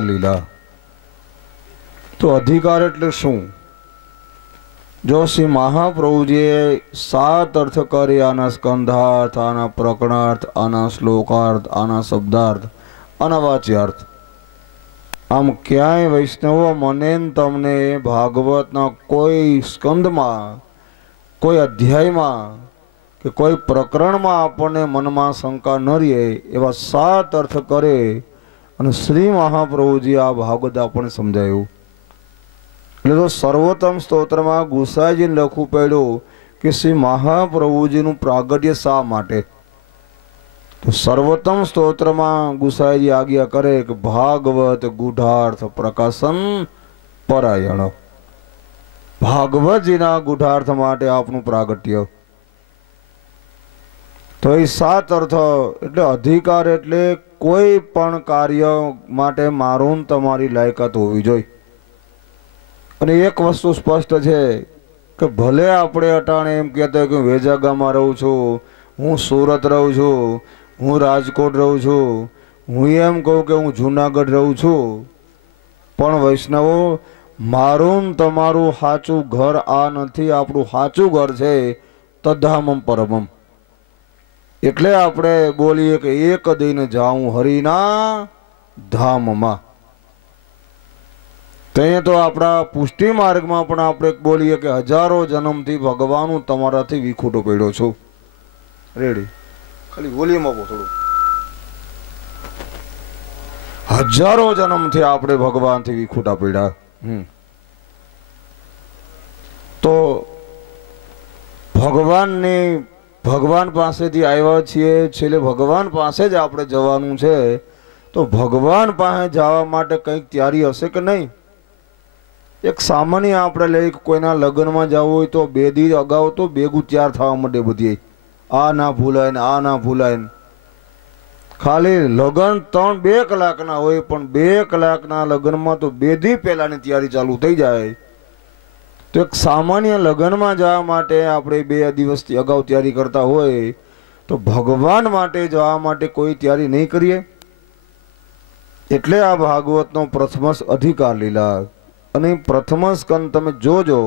લીલા તો અધિકાર એટલે શું? જો શ્રી મહાપ્રભુજીએ 7 અર્થ કરી, આના સ્કંધાર્થ, આના પ્રકરણાર્થ, આના શ્લોકાર્થ, આના શબ્દાર્થ, આના વાચ્યાર્થ. આમ ક્યાંય વૈષ્ણવો મને તમને ભાગવતના કોઈ સ્કંદમાં, કોઈ અધ્યાયમાં કે કોઈ પ્રકરણમાં આપણને મનમાં શંકા ન રહે એવા 7 અર્થ કરે અને શ્રી મહાપ્રભુજી આ ભાગવત આપણને સમજાયું. એટલે તો સર્વોત્તમ સ્તોત્રમાં ગુસાઈજીને લખવું પડ્યું કે શ્રી મહાપ્રભુજીનું પ્રાગટ્ય શા માટે. તો સર્વોત્તમ સ્તોત્રમાં ગુસાઈજી આજ્ઞા કરે કે ભાગવત ગૂઢાર્થ પ્રકાશન પરાયણ. ભાગવતજીના ગૂઢાર્થ માટે આપનું પ્રાગટ્ય. તો એ 7 અર્થ એટલે અધિકાર એટલે કોઈ પણ કાર્ય માટે મારું તમારી લાયકાત હોવી જોઈએ. અને એક વસ્તુ સ્પષ્ટ છે કે ભલે આપણે અટાણે એમ કહેતા કે હું વેજાગામાં રહું છું, હું સુરત રહું છું, હું રાજકોટ રહું છું, હું એમ કહું કે હું જુનાગઢ રહું છું, પણ વૈષ્ણવો મારું તમારું સાચું ઘર આ નથી. આપણું સાચું ઘર છે તદ્ધામમ પરમમ. એટલે આપણે બોલીએ કે એક દિન જાઉં હરિના ધામમાં. ત્યાં તો આપણા પુષ્ટિ માર્ગમાં પણ આપણે બોલીએ કે હજારો જન્મથી ભગવાન હું તમારાથી વિખૂટો પડ્યો છું. રેડી, ખાલી વોલ્યુમ આપો થોડું. હજારો જન્મથી આપણે ભગવાનથી વિખૂટા પડ્યા. તો ભગવાન પાસેથી આવ્યા છીએ, છેલ્લે ભગવાન પાસે જ આપણે જવાનું છે. તો ભગવાન પાસે જવા માટે કંઈક તૈયારી હશે કે નહીં? એક સામાન્ય આપણે લઈ કોઈના લગ્નમાં જવું હોય તો 2 દી અગાઉ તો ભેગું તૈયાર થવા માંડે બધી. આ ના ભૂલાય ને આ ના ભૂલાય ને. ખાલી લગ્ન 2 કલાકના હોય પણ 2 કલાકના લગ્નમાં તો 2 દી પહેલાની તૈયારી ચાલુ થઈ જાય. તો એક સામાન્ય લગ્નમાં જવા માટે આપણે 2 દિવસથી અગાઉ તૈયારી કરતા હોય તો ભગવાન માટે જવા માટે કોઈ તૈયારી નહીં કરીએ. એટલે આ ભાગવતનો પ્રથમ અધિકાર લીલા. અને પ્રથમ સ્કંદ તમે જોજો,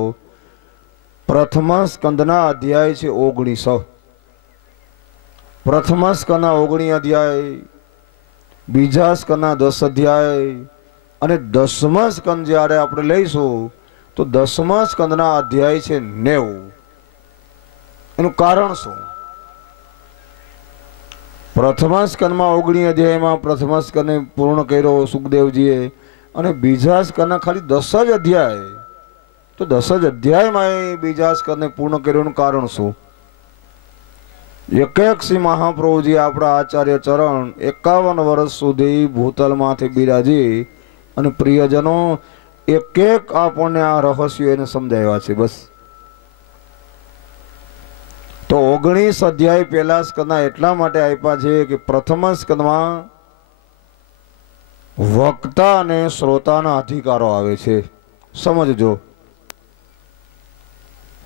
પ્રથમ સ્કંદના અધ્યાય છે 19. પ્રથમ સ્કંદના 19 અધ્યાય, બીજા સ્કંદના 10 અધ્યાય અને 10મા સ્કંદ જ્યારે આપણે લઈશું તો 10મા સ્કંદના અધ્યાય છે 90. એનું કારણ શું? પ્રથમ સ્કંદમાં 19 અધ્યાયમાં પ્રથમ સ્કંદને પૂર્ણ કર્યો સુખદેવજીએ અને બીજા સ્કંદના ખાલી 10 જ અધ્યાય. તો 10 જ અધ્યાયમાં બીજા સ્કંદને પૂર્ણ કર્યોનું કારણ શું? એક શ્રી મહાપ્રભુજી આપણા આચાર્ય ચરણ 51 વર્ષ સુધી ભૂતલમાંથી બિરાજી અને પ્રિયજનો એક આપણને આ રહસ્યો એને સમજાવ્યા છે. બસ તો 19 અધ્યાય પહેલા સ્કંદના એટલા માટે આપ્યા છે કે પ્રથમ સ્કંદમાં વક્તા અને શ્રોતાના અધિકારો આવે છે. સમજજો.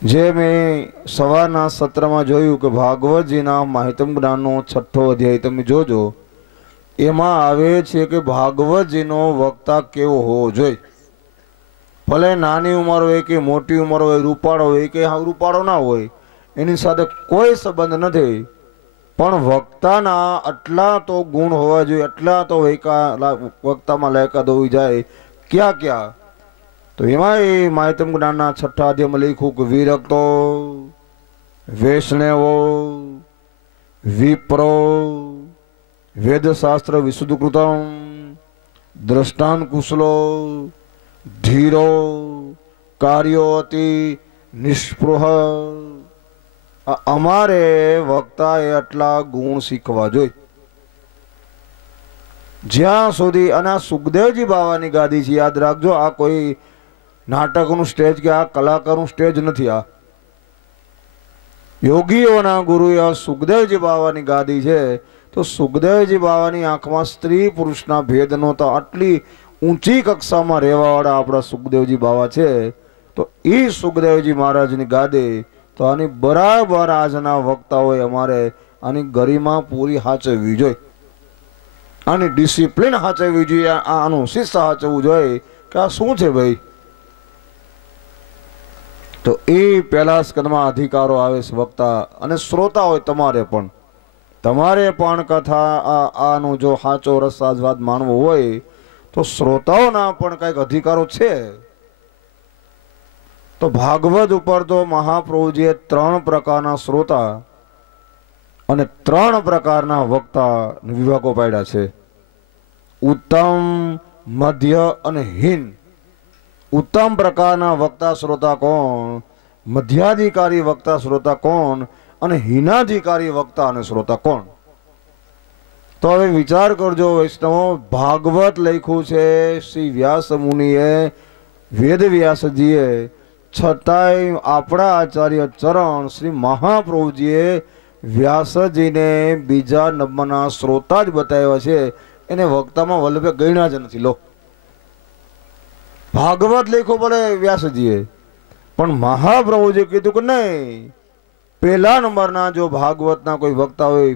જે મેં સવારના સત્રમાં જોયું કે ભાગવતજીના માહિતમ જ્ઞાનનો 6થો અધ્યાય તમે જોજો, એમાં આવે છે કે ભાગવતજીનો વક્તા કેવો હોવો જોઈએ. ભલે નાની ઉંમર હોય કે મોટી ઉંમર હોય, રૂપાળો હોય કે રૂપાળો ના હોય, એની સાથે કોઈ સંબંધ નથી. પણ વક્તાના આટલા તો ગુણ હોવા જોઈએ, આટલા તો વક્તામાં લાયકાત હોવી જાય. ક્યાં ક્યાં? તો એમાં એ માહિતમ જ્ઞાનના 6થા અધ્યાયમાં લખ્યું કે વિરક્તો, વૈષ્ણવો, વિપ્રો, વેદશાસ્ત્ર વિશુદ્ધકૃતમ, દ્રષ્ટાન કુશલો, ધીરો, કાર્યો અતિ નિષ્પૃહ. અમારે વક્તાએ આટલા ગુણ શીખવા જોઈએ. જ્યાં સુધી અને આ સુખદેવજી બાવાની ગાદી છે, યાદ રાખજો. આ કોઈ નાટકનું સ્ટેજ કે આ કલાકારનું સ્ટેજ નથી. આ યોગીઓના ગુરુ આ સુખદેવજી બાવાની ગાદી છે. તો સુખદેવજી બાવાની આંખમાં સ્ત્રી પુરુષના ભેદ નહોતા. આટલી ઊંચી કક્ષામાં રહેવાવાળા આપણા સુખદેવજી બાવા છે. તો એ સુખદેવજી મહારાજની ગાદી. તો આની બરાબર આજના વક્તાઓએ અમારે આની ગરિમા પૂરી સાચવવી જોઈએ. આની ડિસિપ્લિન સાચવવી જોઈએ, આનું શિસ્ત સાચવવું જોઈએ કે આ શું છે ભાઈ. તો એ પહેલા સ્કંદમાં અધિકારો આવે છે વક્તા અને શ્રોતા હોય. તમારે પણ કથા આનું જો સાચો રસાસ્વાદ માનવો હોય તો શ્રોતાઓના પણ કંઈક અધિકારો છે. તો ભાગવત ઉપર તો મહાપ્રભુજીએ 3 પ્રકારના શ્રોતા અને 3 પ્રકારના વક્તા વિભાગો પાડ્યા છે. ઉત્તમ, મધ્ય અને હીન. ઉત્તમ પ્રકારના વક્તા શ્રોતા કોણ, મધ્યાધિકારી વક્તા શ્રોતા કોણ અને હીનાધિકારી વક્તા અને શ્રોતા કોણ. તો હવે વિચાર કરજો વૈષ્ણવો, ભાગવત લખ્યું છે શ્રી વ્યાસ મુનિએ, વેદ વ્યાસજીએ, છતાંય આપણા આચાર્ય ચરણ શ્રી મહાપ્રભુજીએ વ્યાસજીને બીજા નંબરના શ્રોતા જ બતાવ્યા છે. એને વક્તામાં વલ્લભે ગણ્યા જ નથી. લો, ભાગવત લખ્યું ભલે વ્યાસજીએ, પણ મહાપ્રભુજીએ કીધું કે નહીં, પહેલા નંબરના જો ભાગવતના કોઈ વક્તા હોય,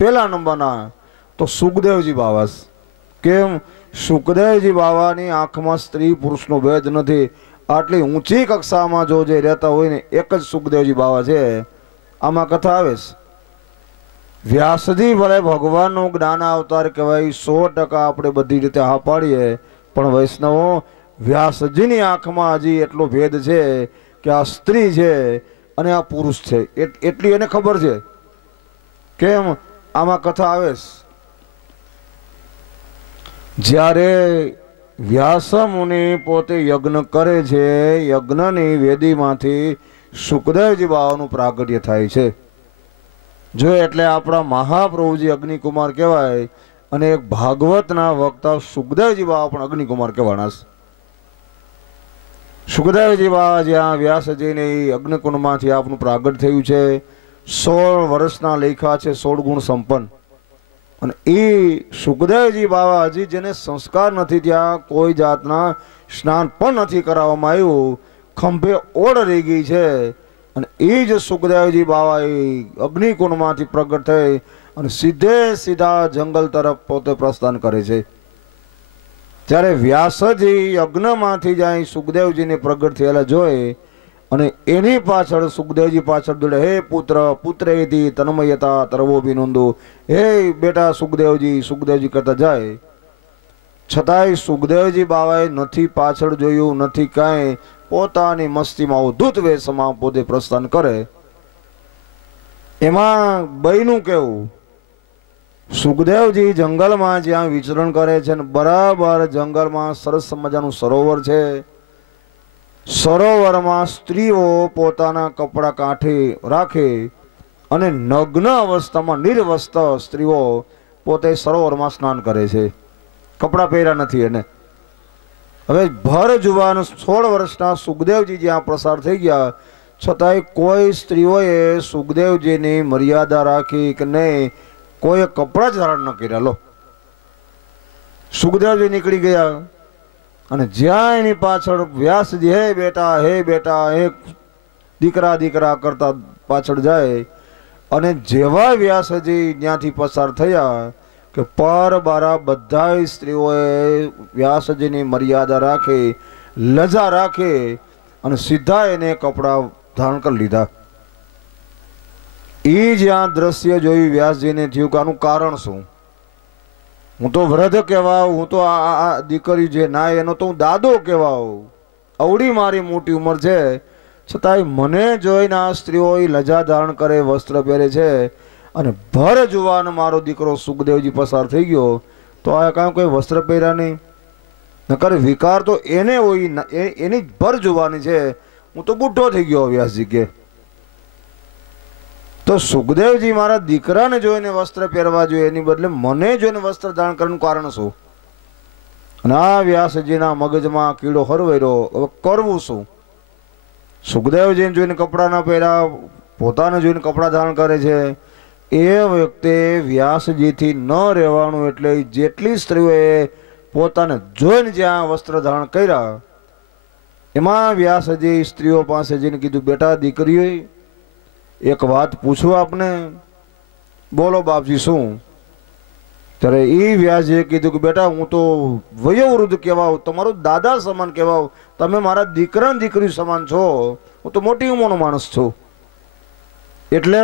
પહેલા નંબરના તો સુખદેવજી બાવા. કેમ? સુખદેવજી બાવાની આંખમાં સ્ત્રી પુરુષનો ભેદ નથી. આટલી ઊંચી કક્ષામાં જો જે રહેતા હોય ને, એક જ સુખદેવજી બાવા છે. આમાં કથા આવે છે. વ્યાસજી ભલે ભગવાનનું જ્ઞાન અવતાર કહેવાય, 100% આપણે બધી રીતે હા પાડીએ, પણ વૈષ્ણવો, વ્યાસજીની આંખમાં હજી એટલો ભેદ છે કે આ સ્ત્રી છે અને આ પુરુષ છે, એટલી એને ખબર છે. કેમ? આમાં કથા આવે છે. જ્યારે વ્યાસ મુનિ પોતે યજ્ઞ કરે છે, યજ્ઞની વેદીમાંથી સુખદેવજી બાવાનું પ્રાગટ્ય થાય છે. જો એટલે આપણા મહાપ્રભુજી અગ્નિકુમાર કહેવાય અને એક ભાગવતના વક્તા સુખદેવજી બાવા પણ અગ્નિકુમાર કહેવાના છે. સુખદેવજી બાવા જ્યાં વ્યાસજીને અગ્નિકુંડમાંથી આપનું પ્રાગટ થયું છે, 16 વર્ષના લેખા છે, 16 ગુણ સંપન્ન. અને એ સુખદેવજી બાવા હજી જેને સંસ્કાર નથી, ત્યાં કોઈ જાતના સ્નાન પણ નથી કરાવવામાં આવ્યું, ખંભે ઓળ રહી ગઈ છે. અને એ જ સુખદેવજી બાવા એ અગ્નિકુંડમાંથી પ્રગટ થઈ અને સીધા જંગલ તરફ પોતે પ્રસ્થાન કરે છે. ત્યારે વ્યાસજી યજ્ઞમાંથી જાય સુખદેવજીને પ્રગટ થયેલા જોઈ અને એની પાછળ સુખદેવજી પાછળ દોડે, હે પુત્ર પુત્રેતિ તન્મયતા તરવો બિનંદુ, હે બેટા સુખદેવજી કરતા જાય. છતાંય સુખદેવજી બાવાએ નથી પાછળ જોયું, નથી કાંઈ, પોતાની મસ્તીમાં ઉદ્ધત વેશમાં પોતે પ્રસ્થાન કરે. એમાં બઈનું કેવું, સુખદેવજી જંગલમાં જ્યાં વિચરણ કરે છે ને બરાબર જંગલમાં સરસ મજાનું સરોવર છે. સરોવરમાં સ્ત્રીઓ પોતાના કપડા કાંઠે રાખે અને નગ્ન અવસ્થામાં નિર્વસ્ત્ર સ્ત્રીઓ પોતે સરોવરમાં સ્નાન કરે છે. કપડા પહેર્યા નથી એને. હવે ભર જુવાન 16 વર્ષના સુખદેવજી જ્યાં પ્રસાર થઈ ગયા, છતાંય કોઈ સ્ત્રીઓએ સુખદેવજીની મર્યાદા રાખી કે નહીં, કોઈ કપડા જ ધારણ ન કર્યા. લો, સુખદેવજી નીકળી ગયા અને જ્યાં એની પાછળ વ્યાસજી, હે બેટા, હે દીકરા કરતા પાછળ જાય. અને જેવા વ્યાસજી ત્યાંથી પસાર થયા કે પર બારા બધા સ્ત્રીઓએ વ્યાસજીની મર્યાદા રાખી, લજા રાખી અને સીધા એને કપડા ધારણ કરી લીધા. એ જ્યાં દ્રશ્ય જોયું વ્યાસજીને થયું કે આનું કારણ શું? હું તો વૃદ્ધ કહેવાઉં, હું તો આ દીકરી જે ના એનો તો હું દાદો કહેવાઉં, અવડી મારી મોટી ઉંમર છે, છતાંય મને જોઈને આ સ્ત્રીઓ લજા ધારણ કરે, વસ્ત્ર પહેરે છે અને ભર જુવાન મારો દીકરો સુખદેવજી પસાર થઈ ગયો તો આ કાંઈ કોઈ વસ્ત્ર પહેર્યા નહીં. નકર વિકાર તો એને હોય, એની ભર જુવાની છે, હું તો બુઢો થઈ ગયો. વ્યાસજી કે તો સુખદેવજી મારા દીકરાને જોઈને વસ્ત્ર પહેરવા જોઈએ, એની બદલે મને જોઈને વસ્ત્ર ધારણ કરવાનું કારણ શું? અને આ વ્યાસજીના મગજમાં કીડો હરવેરો, હવે કરવું શું? સુખદેવજીને જોઈને કપડા ના પહેર્યા, પોતાને જોઈને કપડા ધારણ કરે છે. એ વખતે વ્યાસજીથી ન રહેવાનું, એટલે જેટલી સ્ત્રીઓએ પોતાને જોઈને જ્યાં વસ્ત્ર ધારણ કર્યા, એમાં વ્યાસજી સ્ત્રીઓ પાસે જઈને કીધું, બેટા દીકરીઓ, એક વાત પૂછું આપને? બોલો બાપજી, શું? ત્યારે એ વ્યાસે કીધું કે બેટા હું તો વયોવૃદ્ધ કહેવાઉં, તમારું દાદા સમાન કહેવાઉં, તમે મારા દીકરા દીકરી સમાન છો, હું તો મોટી ઉંમરનો માણસ છું. એટલે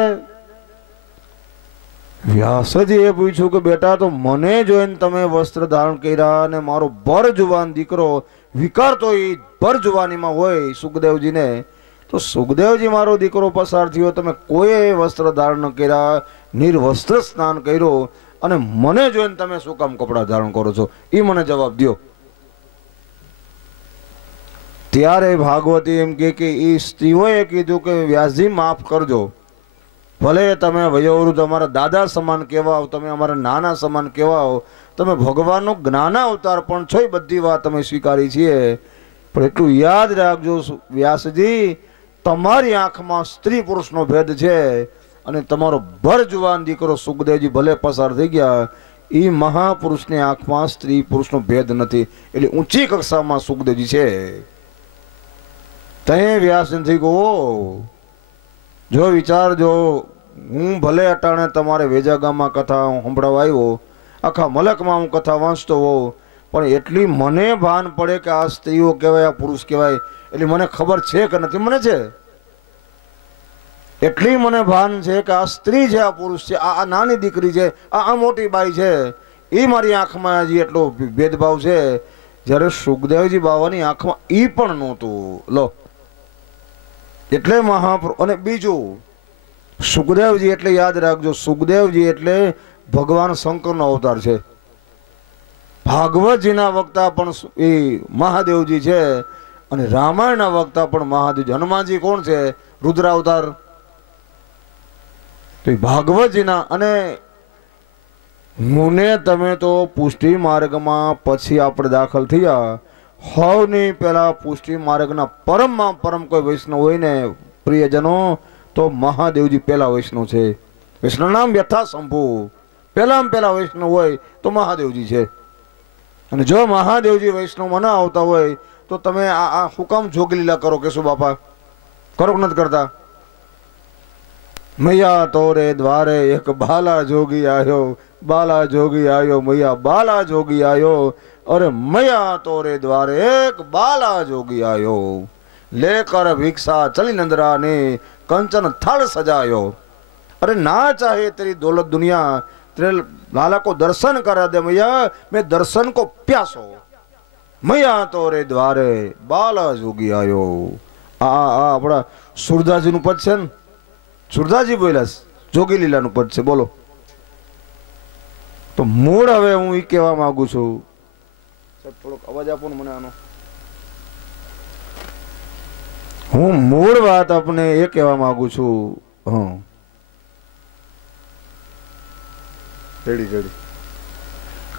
વ્યાસજીએ પૂછ્યું કે બેટા તો મને જોઈને તમે વસ્ત્ર ધારણ કર્યા અને મારો ભર જુવાન દીકરો વિકારતો એ ભર જુવાનીમાં હોય સુખદેવજીને, તો સુખદેવજી મારો દીકરો પસાર થયો, તમે કોઈએ વસ્ત્ર ધારણ ન કર્યા, નિર્વસ્ત્ર સ્નાન કર્યો અને મને જોઈને તમે શું કામ કપડાં ધારણ કરો છો, એ મને જવાબ દો. ત્યારે ભાગવતી એમ કે એ સ્ત્રીઓએ કીધું કે વ્યાસજી માફ કરજો, ભલે તમે વયોવૃદ્ધ અમારા દાદા સમાન કહેવાઓ, તમે અમારા નાના સમાન કહેવાઓ, તમે ભગવાનનો જ્ઞાન અવતાર પણ છો, એ બધી વાત અમે સ્વીકારી છીએ, પણ એટલું યાદ રાખજો વ્યાસજી, તમારી આંખમાં સ્ત્રી પુરુષનો ભેદ છે અને તમારો ભર જુવાન દીકરો સુખદેવજી ભલે પસાર થઈ ગયા, એ મહાપુરુષની આંખમાં સ્ત્રી પુરુષનો ભેદ નથી, એટલે ઊંચી કક્ષામાં સુખદેવજી છે. તે વ્યાસજી થઈ ગયો, જો વિચારજો, હું ભલે અટાણે તમારે વેજા ગામમાં કથા સંભળાવવા આવ્યો, આખા મલકમાં હું કથા વાંચતો હોઉં, પણ એટલી મને ભાન પડે કે આ સ્ત્રીઓ કહેવાય, આ પુરુષ કહેવાય, એટલે મને ખબર છે કે નથી, મને છે એટલી મને ભાન છે કે આ સ્ત્રી છે, આ પુરુષ છે, આ નાની દીકરી છે, આ મોટી બાઈ છે, એ મારી આંખમાં હજી એટલો ભેદભાવ છે. જ્યારે સુખદેવજી બાવાની આંખમાં એ પણ નહોતું. લો, એટલે મહાપ્રભુ. અને બીજું, સુખદેવજી એટલે યાદ રાખજો, સુખદેવજી એટલે ભગવાન શંકરનો અવતાર છે. ભાગવતજીના વક્તા પણ એ મહાદેવજી છે અને રામાયણના વક્તા પણ મહાદેવજી. હનુમાનજી કોણ છે? રુદ્ર અવતાર. તો ભાગવતજીના. અને હું ને તમે તો પુષ્ટિ માર્ગમાં પછી આપણે દાખલ થયા, હવની પહેલા પુષ્ટિ માર્ગના પરમમાં પરમ કોઈ વૈષ્ણવ હોય ને પ્રિયજનો, તો મહાદેવજી પહેલા વૈષ્ણવ છે. વૈષ્ણવ નામ યથા શંભુ, પહેલામાં પહેલા વૈષ્ણવ હોય તો મહાદેવજી છે. અને જો મહાદેવજી વૈષ્ણવમાં ના આવતા હોય તો તમે આ શું કામ જોગલીલા કરો કે શું બાપા? કરો કે નથી કરતા? મૈયા તોરે દ્વારે એક બાલા જોગી આયો, બાલા જોગી આયો, મૈયા બાલા જોગી આયો, અરે મૈયા તોરે દ્વારે એક બાલા જોગી આયો, લેકર ભિક્ષા ચલી नंदरा ने कंचन थल सजायो, अरे ना चाहे तेरी दौलत दुनिया, तेरे लाला को दर्शन करा दे मैया, मैं दर्शन को प्यासो, मैया तोरे द्वारे बाला जोगी आयो. आ अपना सूरदासजी નું પદ છે ને, सूरदासजी બોલ્યા, જોગી લીલા નું પદ છે. બોલો. તો મૂળ હવે હું એ કહેવા માંગુ છું, થોડોક અવાજ આપો ને મને આનો. હું મૂળ વાત આપને એ કહેવા માંગુ છું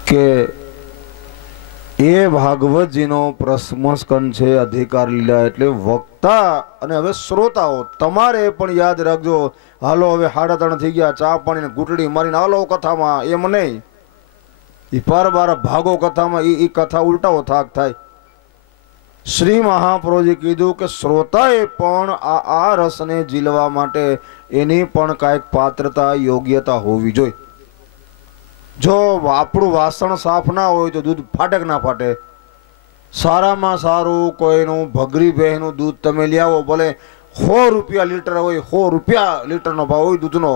કે એ ભાગવતજીનો પ્રથમ સ્કંદ છે અધિકાર લીલા, એટલે વક્તા અને હવે શ્રોતાઓ તમારે પણ યાદ રાખજો. હાલો હવે 3:30 થઈ ગયા, ચા પાણી ને ઘૂંટડી મારીને હાલો કથામાં, એમ નહીં. એ પાર બાર ભાગો કથામાં, એ કથા ઉલટાઓ થાક થાય. શ્રી મહાપ્રભુજી કીધું કે શ્રોતાએ પણ આ રસને ઝીલવા માટે એની પણ કાંઈક પાત્રતા યોગ્યતા હોવી જોઈએ. જો આપણું વાસણ સાફ ના હોય તો દૂધ ફાટે કે ના ફાટે? સારામાં સારું કોઈનું ભગરી ભેંનું દૂધ તમે લઈ આવો, ભલે 100 રૂપિયા લીટર હોય, 100 રૂપિયા લીટરનો ભાવ હોય દૂધનો,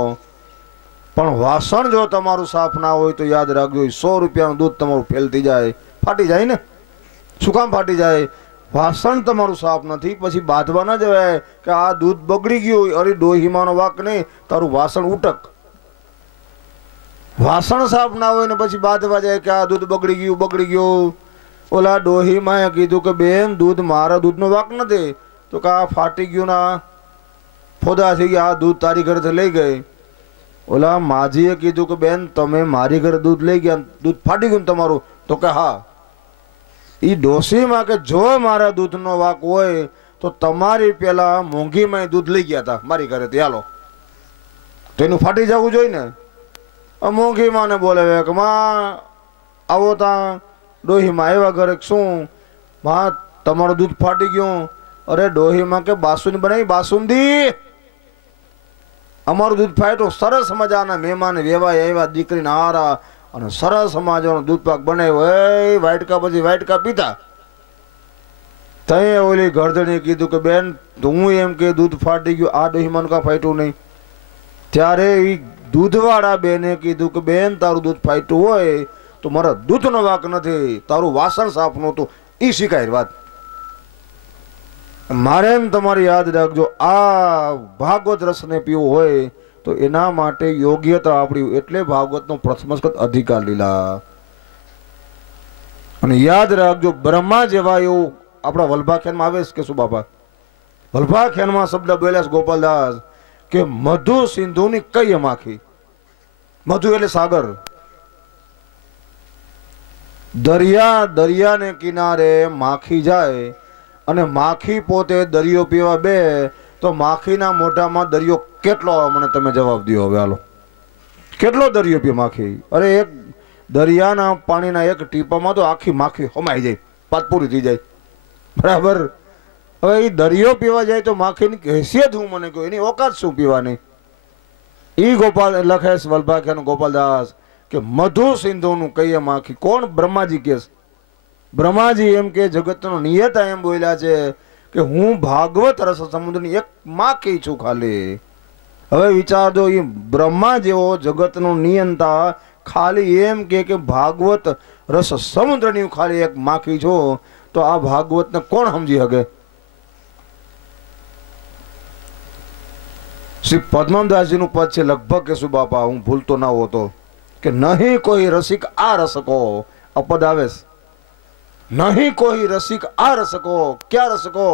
પણ વાસણ જો તમારું સાફ ના હોય તો યાદ રાખજો 100 રૂપિયાનું દૂધ તમારું ફેલ થઈ જાય, ફાટી જાય ને. શું કામ ફાટી જાય? વાસણ તમારું સાફ નથી. પછી બાંધવા ના જવાય કે આ દૂધ બગડી ગયું, અરે ડોહીમાનો વાક નહીં, તારું વાસણ ઉટક. વાસણ સાફ ના હોય ને પછી બાંધવા જાય કે આ દૂધ બગડી ગયું. ઓલા ડોહીમાએ કીધું કે બેન દૂધ મારા દૂધનો વાક નથી, તો કે આ ફાટી ગયું ના ફોદા થઈ ગયા, આ દૂધ તારી ઘરેથી લઈ ગઈ. ઓલા માજીએ કીધું કે બેન તમે મારી ઘરે દૂધ લઈ ગયા, દૂધ ફાટી ગયું તમારું, તો કે હા. એ ડોશીમાં કે જો મારા દૂધનો વાક હોય તો તમારી પેલા મોંઘીમાં દૂધ લઈ ગયા હતા મારી ઘરેથી, હાલો તો એનું ફાટી જવું જોઈએ ને. મોંઘીમાં ને બોલે કે માં આવો તા ડોહીમાં આવ્યા ઘરે, શું માં તમારું દૂધ ફાટી ગયું? અરે ડોહીમાં કે બાસુંદી બનાવી, બાસુંદી અમારું દૂધ ફાટ્યું. સરસ મજાના મહેમાન વેવાય આવ્યા, દીકરીના હારા અને સરસ સમાજનો દૂધ પાક બનાવ્યો, એ વાટકા પછી વાટકા પીતા. તઈ ઓલી ગરદણીએ કીધું કે બેન હું એમ કે દૂધ ફાટી ગયું, આ ડોહીમાનું કાં ફાટ્યું નહીં. ત્યારે એ દૂધવાળા બેને કીધું કે બેન તારું દૂધ ફાટ્યું હોય તો મારા દૂધનો વાંક નથી, તારું વાસણ સાફ નહોતું. એ શીખાય વાત. મારે તમારે યાદ રાખજો, આ ભાગવત રસને પીવું હોય તો એના માટે યોગ્યતા આપણી, એટલે ભાગવતનો પ્રથમસ્કંદ અધિકાર લીલા. અને યાદ રાખજો, બ્રહ્મા જેવા એવું આપણા વલ્ભાખ્યાનમાં આવે છે કે શું બાપા? વલ્ભાખ્યાનમાં શબ્દ બોલ્યા ગોપાલદાસ કે મધુ સિંધુની કઈ માખી. મધુ એટલે સાગર. દરિયાને કિનારે માખી જાય અને માખી પોતે દરિયો પીવા બે તો માખીના મોઢામાં દરિયો કેટલો આવે? મને તમે જવાબ દો હવે. હાલો, કેટલો દરિયો પીએ માખી? અરે એક દરિયાના પાણીના એક ટીપામાં તો આખી માખી હમાઈ જાય, પાત પૂરી થઈ જાય. બરાબર. હવે એ દરિયો પીવા જાય તો માખીની હેસિયત હું મને કહું, એની ઓકાત શું પીવાની? ઈ ગોપાલ લખે છે વલ્ભાખ્યાનો ગોપાલદાસ કે મધુ સિંધુનું કહીએ માખી. કોણ? બ્રહ્માજી કે. બ્રહ્માજી એમ કે જગતનો નિયતા એમ બોલ્યા છે કે હું ભાગવત રસ સમુદ્રની એક માખી છું ખાલી. હવે વિચાર દો, એ બ્રહ્મા જેવો જગતનો નિયંતા ખાલી એમ કે ભાગવત રસ સમુદ્રની ખાલી એક માખી છો, તો આ ભાગવતને કોણ સમજી શકે? શ્રી પદ્મદાસજીનું પદ છે લગભગ કે શું બાપા, હું ભૂલતો ના હોતો, કે નહીં કોઈ રસિક આ રસકો. અપદ આવે છે, નહીં કોઈ રસિક આ રસકો. ક્યાં રસકો?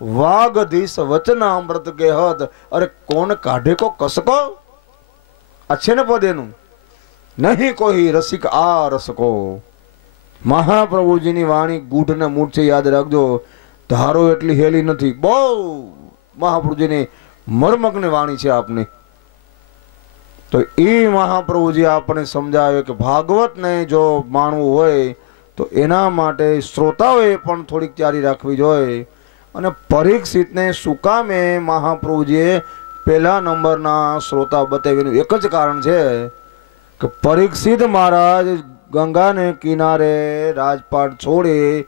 વાગધીશ વચના અમૃત કે હદ. અરે કોણ કાઢે કો કસકો? આ છે ને પદ એનું. નહીં કોઈ રસિક આ રસકો. મહાપ્રભુજીની વાણી ગૂઢ ને મૂઢ છે, યાદ રાખજો. ધારો એટલી હેલી નથી, બહુ મહાપ્રભુજીની મર્મગ્ન વાણી છે આપની. તો એ મહાપ્રભુજી આપણે સમજાવે કે ભાગવતને જો માણવું હોય તો એના માટે શ્રોતાઓએ પણ થોડીક તૈયારી રાખવી જોઈએ. અને પરીક્ષિતને શું કામે મહાપ્રભુજીએ પહેલા નંબરના શ્રોતા બતાવ્યું? એક જ કારણ છે કે પરીક્ષિત મહારાજ ગંગાને કિનારે રાજપાટ છોડે,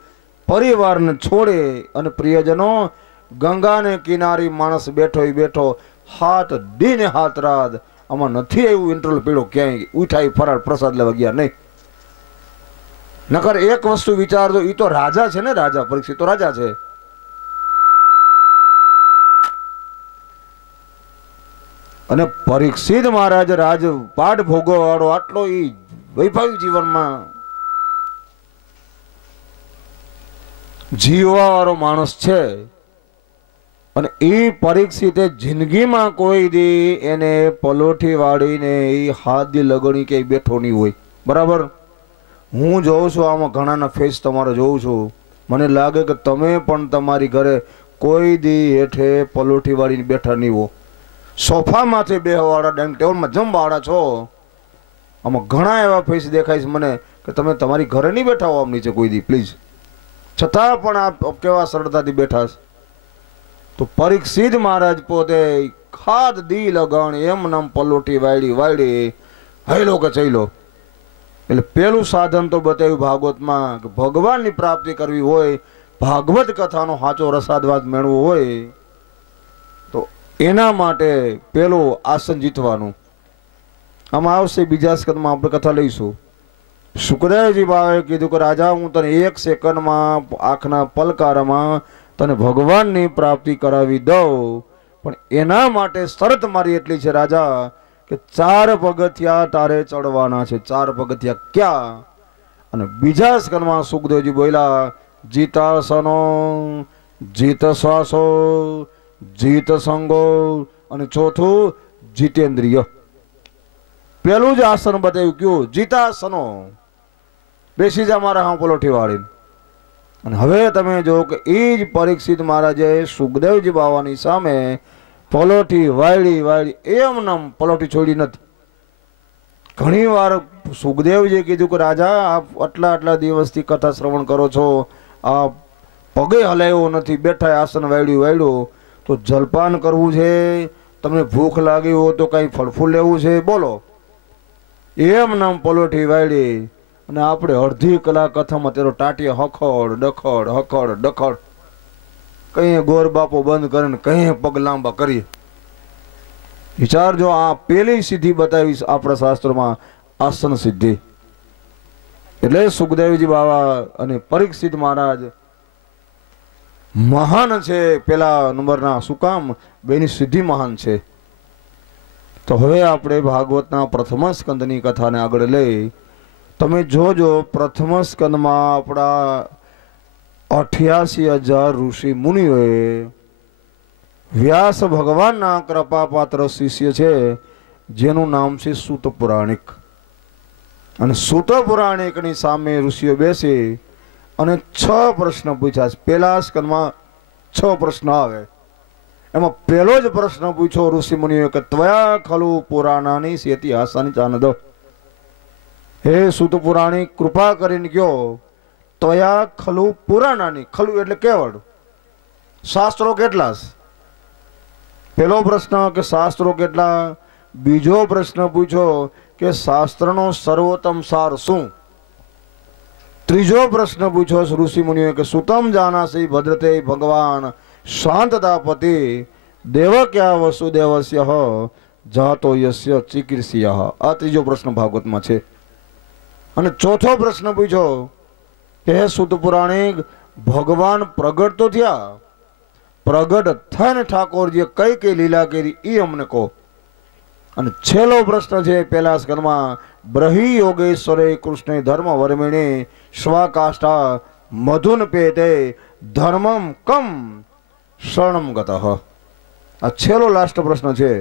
પરિવારને છોડે અને પ્રિયજનો ગંગાને કિનારે માણસ બેઠો બેઠો હાથ દીને હાથ રાત. આમાં નથી એવું ઇન્ટરવલ પીડો ક્યાંય ઉઠાઈ ફરાળ પ્રસાદ લેવા ગયા નહીં. નકર એક વસ્તુ વિચારજો, એ તો રાજા છે ને, રાજા પરીક્ષિત તો રાજા છે. અને પરીક્ષિત મહારાજ રાજપાટ ભોગવવા વાળો આટલો ઈ વૈભવી જીવનમાં જીવવા વાળો માણસ છે. અને એ પરીક્ષિતે જિંદગીમાં કોઈ દી એને પલોઠી વાળીને એ હાથ દી લગણી કે બેઠો નહીં હોય. બરાબર. હું જોઉં છું આમાં ઘણાના ફેસ તમારો જોઉં છું, મને લાગે કે તમે પણ તમારી ઘરે કોઈ દી હેઠે પલોઠી વાળીને બેઠા નહીં હો. સોફામાંથી બેહવાળા, ડાઇનિંગ ટેબલમાં જમવાળા છો. આમાં ઘણા એવા ફેસ દેખાય છે મને કે તમે તમારી ઘરે નહીં બેઠા હો આમ નીચે કોઈ દી, પ્લીઝ. છતાં પણ આપ કેવા સરળતાથી બેઠા છે. તો પરીક્ષિત મહારાજ પોતે ખાદ દી લગણ એમ નામ પલોઠી વાળી વાળી હૈલો કે ચૈલો. એટલે પેલું સાધન તો બતાવ્યું ભાગવતમાં કે ભગવાનની પ્રાપ્તિ કરવી હોય, ભાગવત કથાનો સાચો રસાદવાદ મેળવો હોય તો એના માટે પેલું આસન જીતવાનું. આમાં આવશે બીજા સ્કંદમાં આપણે કથા લઈશું. સુખદેવજી બાબાએ કીધું કે રાજા હું તને 1 સેકન્ડમાં આંખના પલકારામાં તને ભગવાનની પ્રાપ્તિ કરાવી દઉં, પણ એના માટે શરત મારી એટલી છે રાજા કે 4 પગથિયા તારે ચડવાના છે. 4 પગથિયા ક્યાં? અને બીજા સ્કંદમાં સુખદેવજી બોલ્યા જીતાસનો, જીત શ્વાસો, જીત સંગો અને ચોથું જીતેન્દ્રિય. પેલું જ આસન બતાવ્યું કયું? જીતાસનો. બેસી જા મારા હા પલોઠી વાળીને. અને હવે તમે જો કે એ જ પરીક્ષિત મહારાજે સુખદેવજી બાવાની સામે પલોઠી વાળી વાળી એમ નામ પલોઠી છોડી નથી. ઘણી વાર સુખદેવજીએ કીધું કે રાજા આપ આટલા દિવસથી કથા શ્રવણ કરો છો, આ પગે હલાવ્યો નથી, બેઠા આસન વાળ્યું, તો જલપાન કરવું છે, તમને ભૂખ લાગી હોય તો કંઈ ફળફૂલ લેવું છે, બોલો. એમ નામ પલોઠી વાળી અને આપણે અડધી કલાક કથામાં તેરો ટાટીએ હખડ ડખડ હખડ ડખડ, કઈ ગોર બાપો બંધ કરીને કઈ પગ લાંબા કરીએ. વિચારજો, આ પેલી સિદ્ધિ બતાવી આપણા શાસ્ત્રોમાં, આસન સિદ્ધિ. એટલે સુખદેવજી બાબા અને પરીક્ષિત મહારાજ મહાન છે પેલા નંબરના. શું કામ? બેની સિદ્ધિ મહાન છે. તો હવે આપણે ભાગવતના પ્રથમ સ્કંદની કથાને આગળ લઈ. તમે જોજો, પ્રથમ સ્કંદમાં આપણા 88,000 ઋષિ મુનિઓએ વ્યાસ ભગવાનના કૃપાપાત્ર શિષ્ય છે જેનું નામ છે સૂત પુરાણિક. અને સૂત પુરાણિકની સામે ઋષિઓ બેસી અને 6 પ્રશ્ન પૂછ્યા છે. પહેલા સ્કંદમાં 6 પ્રશ્ન આવે. એમાં પહેલો જ પ્રશ્ન પૂછ્યો ઋષિ મુનિઓએ કે ત્વયા ખલુ પુરાણાની ઇતિહાસાની જાનદ. હે સૂત પુરાણિક, કૃપા કરીને કયો, ત્વયા ખલુ પુરાણાની. ખલુ એટલે કેવળ. શાસ્ત્રો કેટલા? પહેલો પ્રશ્ન કે શાસ્ત્રો કેટલા. બીજો પ્રશ્ન પૂછ્યો કે શાસ્ત્રનો સર્વોત્તમ સાર શું. ત્રીજો પ્રશ્ન પૂછ્યો ઋષિ મુનિઓએ કે સુતમ જાનાસી ભદ્રતે ભગવાન શાંતતાપતિ દેવક્યા વસુદેવસ્ય જાતો યસ્ય ચિકીર્ષિય. આ ત્રીજો પ્રશ્ન ભાગવતમાં છે. અને ચોથો પ્રશ્ન પૂછ્યો કે હે સૂત પુરાણિક, ભગવાન પ્રગટ તો થયા, પ્રગટ થઈને ઠાકોરજીએ કઈ કઈ લીલા કરી એ અમને કહો. અને છેલ્લો પ્રશ્ન છે પહેલા સ્કંદમાં, બ્રહી યોગેશ્વરે કૃષ્ણ ધર્મ વર્મિણી સ્વકાષ્ઠા મધુન પેતે ધર્મમ કમ શરણમ ગતઃ. આ છેલ્લો લાસ્ટ પ્રશ્ન છે.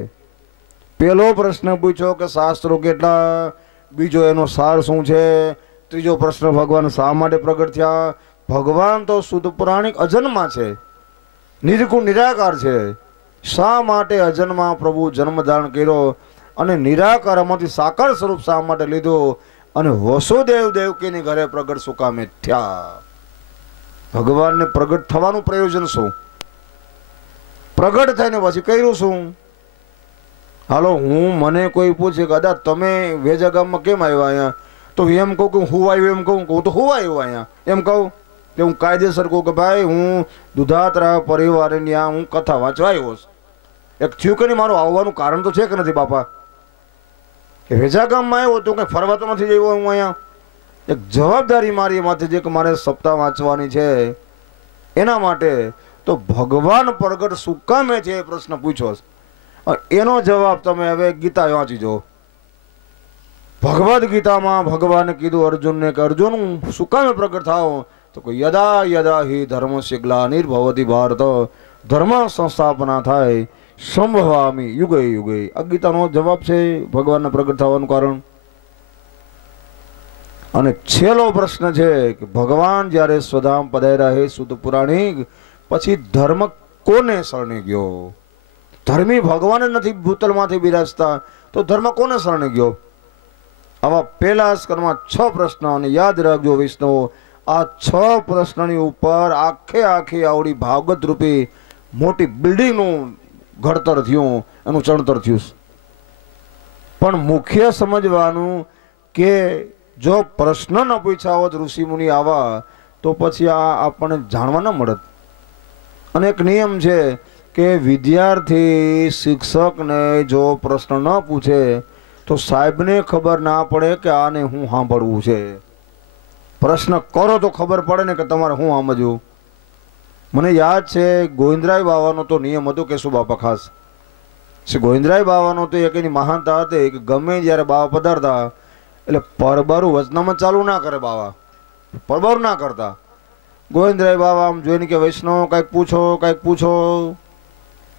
પહેલો પ્રશ્ન પૂછ્યો કે શાસ્ત્રો કેટલા, બીજો એનો સાર શું છે, ત્રીજો પ્રશ્ન ભગવાન શા માટે પ્રગટ થયા. ભગવાન તો શુદ્ધ પુરાણિક અજન્મા છે, નિર્ગુણ નિરાકાર છે. શા માટે અજન્મા પ્રભુ જન્મ ધારણ કર્યો અને નિરાકારમાંથી સાકાર સ્વરૂપ શા માટે લીધું અને વસુદેવ દેવકીની ઘરે પ્રગટ શું કામે થયા. ભગવાનને પ્રગટ થવાનું પ્રયોજન શું? પ્રગટ થઈને પછી કર્યું શું? હાલો, મને કોઈ પૂછે કે દાદા તમે વેજા ગામમાં કેમ આવ્યા અહીંયા, તો એમ કહું કે હું આવ્યો, એમ કહું તો હું આવ્યો અહીંયા, એમ કહું કે હું કાયદેસર કહું કે ભાઈ હું દુધાત્રા પરિવારની આ હું કથા વાંચવા આવ્યો છું. એક થયું કે નહીં, મારું આવવાનું કારણ તો છે કે નથી બાપા? કે વેજા ગામમાં આવ્યો તો કંઈ ફરવા તો નથી જઈ હું અહીંયા. એક જવાબદારી મારી માથે છે કે મારે સપ્તાહ વાંચવાની છે. એના માટે તો ભગવાન પ્રગટ શું કામે છે એ પ્રશ્ન પૂછ્યો. એનો જવાબ તમે હવે ગીતા વાંચી જો. ભગવદ્ ગીતામાં ભગવાને કીધું અર્જુનને કે અર્જુન હું શું કામે પ્રગટ થાવ, તો કે યદા યદા હિ ધર્મસ્ય ગ્લાનિર્ભવતિ ભારત, ધર્મ સંસ્થાપના થાય સંભવામી યુગે યુગે. આ ગીતાનો જવાબ છે ભગવાનના પ્રગટ થવાનું કારણ. અને છેલ્લો પ્રશ્ન છે કે ભગવાન જ્યારે સ્વધામ પધાર્યા હે સૂત પુરાણિક, પછી ધર્મ કોને શરણે ગયો? ધર્મી ભગવાન નથી ભૂતલમાંથી બિરાજતા, તો ધર્મ કોને શરણે ગયો? આવા પહેલા સ્કંદમાં 6 પ્રશ્ન. અને યાદ રાખજો વિષ્ણુ, આ 6 પ્રશ્નની ઉપર આખે આખી આવડી ભાગવત રૂપી મોટી બિલ્ડિંગનું ઘડતર થયું, એનું ચણતર થયું. પણ મુખ્ય સમજવાનું કે જો પ્રશ્ન ન પૂછ્યા હોત ઋષિ મુનિ આવા, તો પછી આ આપણને જાણવા ન મળત. અને એક નિયમ છે કે વિદ્યાર્થી શિક્ષકને જો પ્રશ્ન ન પૂછે તો સાહેબને ખબર ના પડે કે આને હું સાંભળવું છે. પ્રશ્ન કરો તો ખબર પડે ને કે તમારે શું સમજવું. મને યાદ છે ગોવિંદરાય બાવાનો તો નિયમ હતો કે શું બાપા, ખાસ ગોવિંદરાય બાવાનો તો એક એની મહાનતા હતી કે ગમે જ્યારે બાવા પધારતા એટલે પરબારું વચનામાં ચાલુ ના કરે. બાવા પરબારું ના કરતા. ગોવિંદરાય બાવા આમ જોઈને કે વૈષ્ણવ કંઈક પૂછો, કંઈક પૂછો.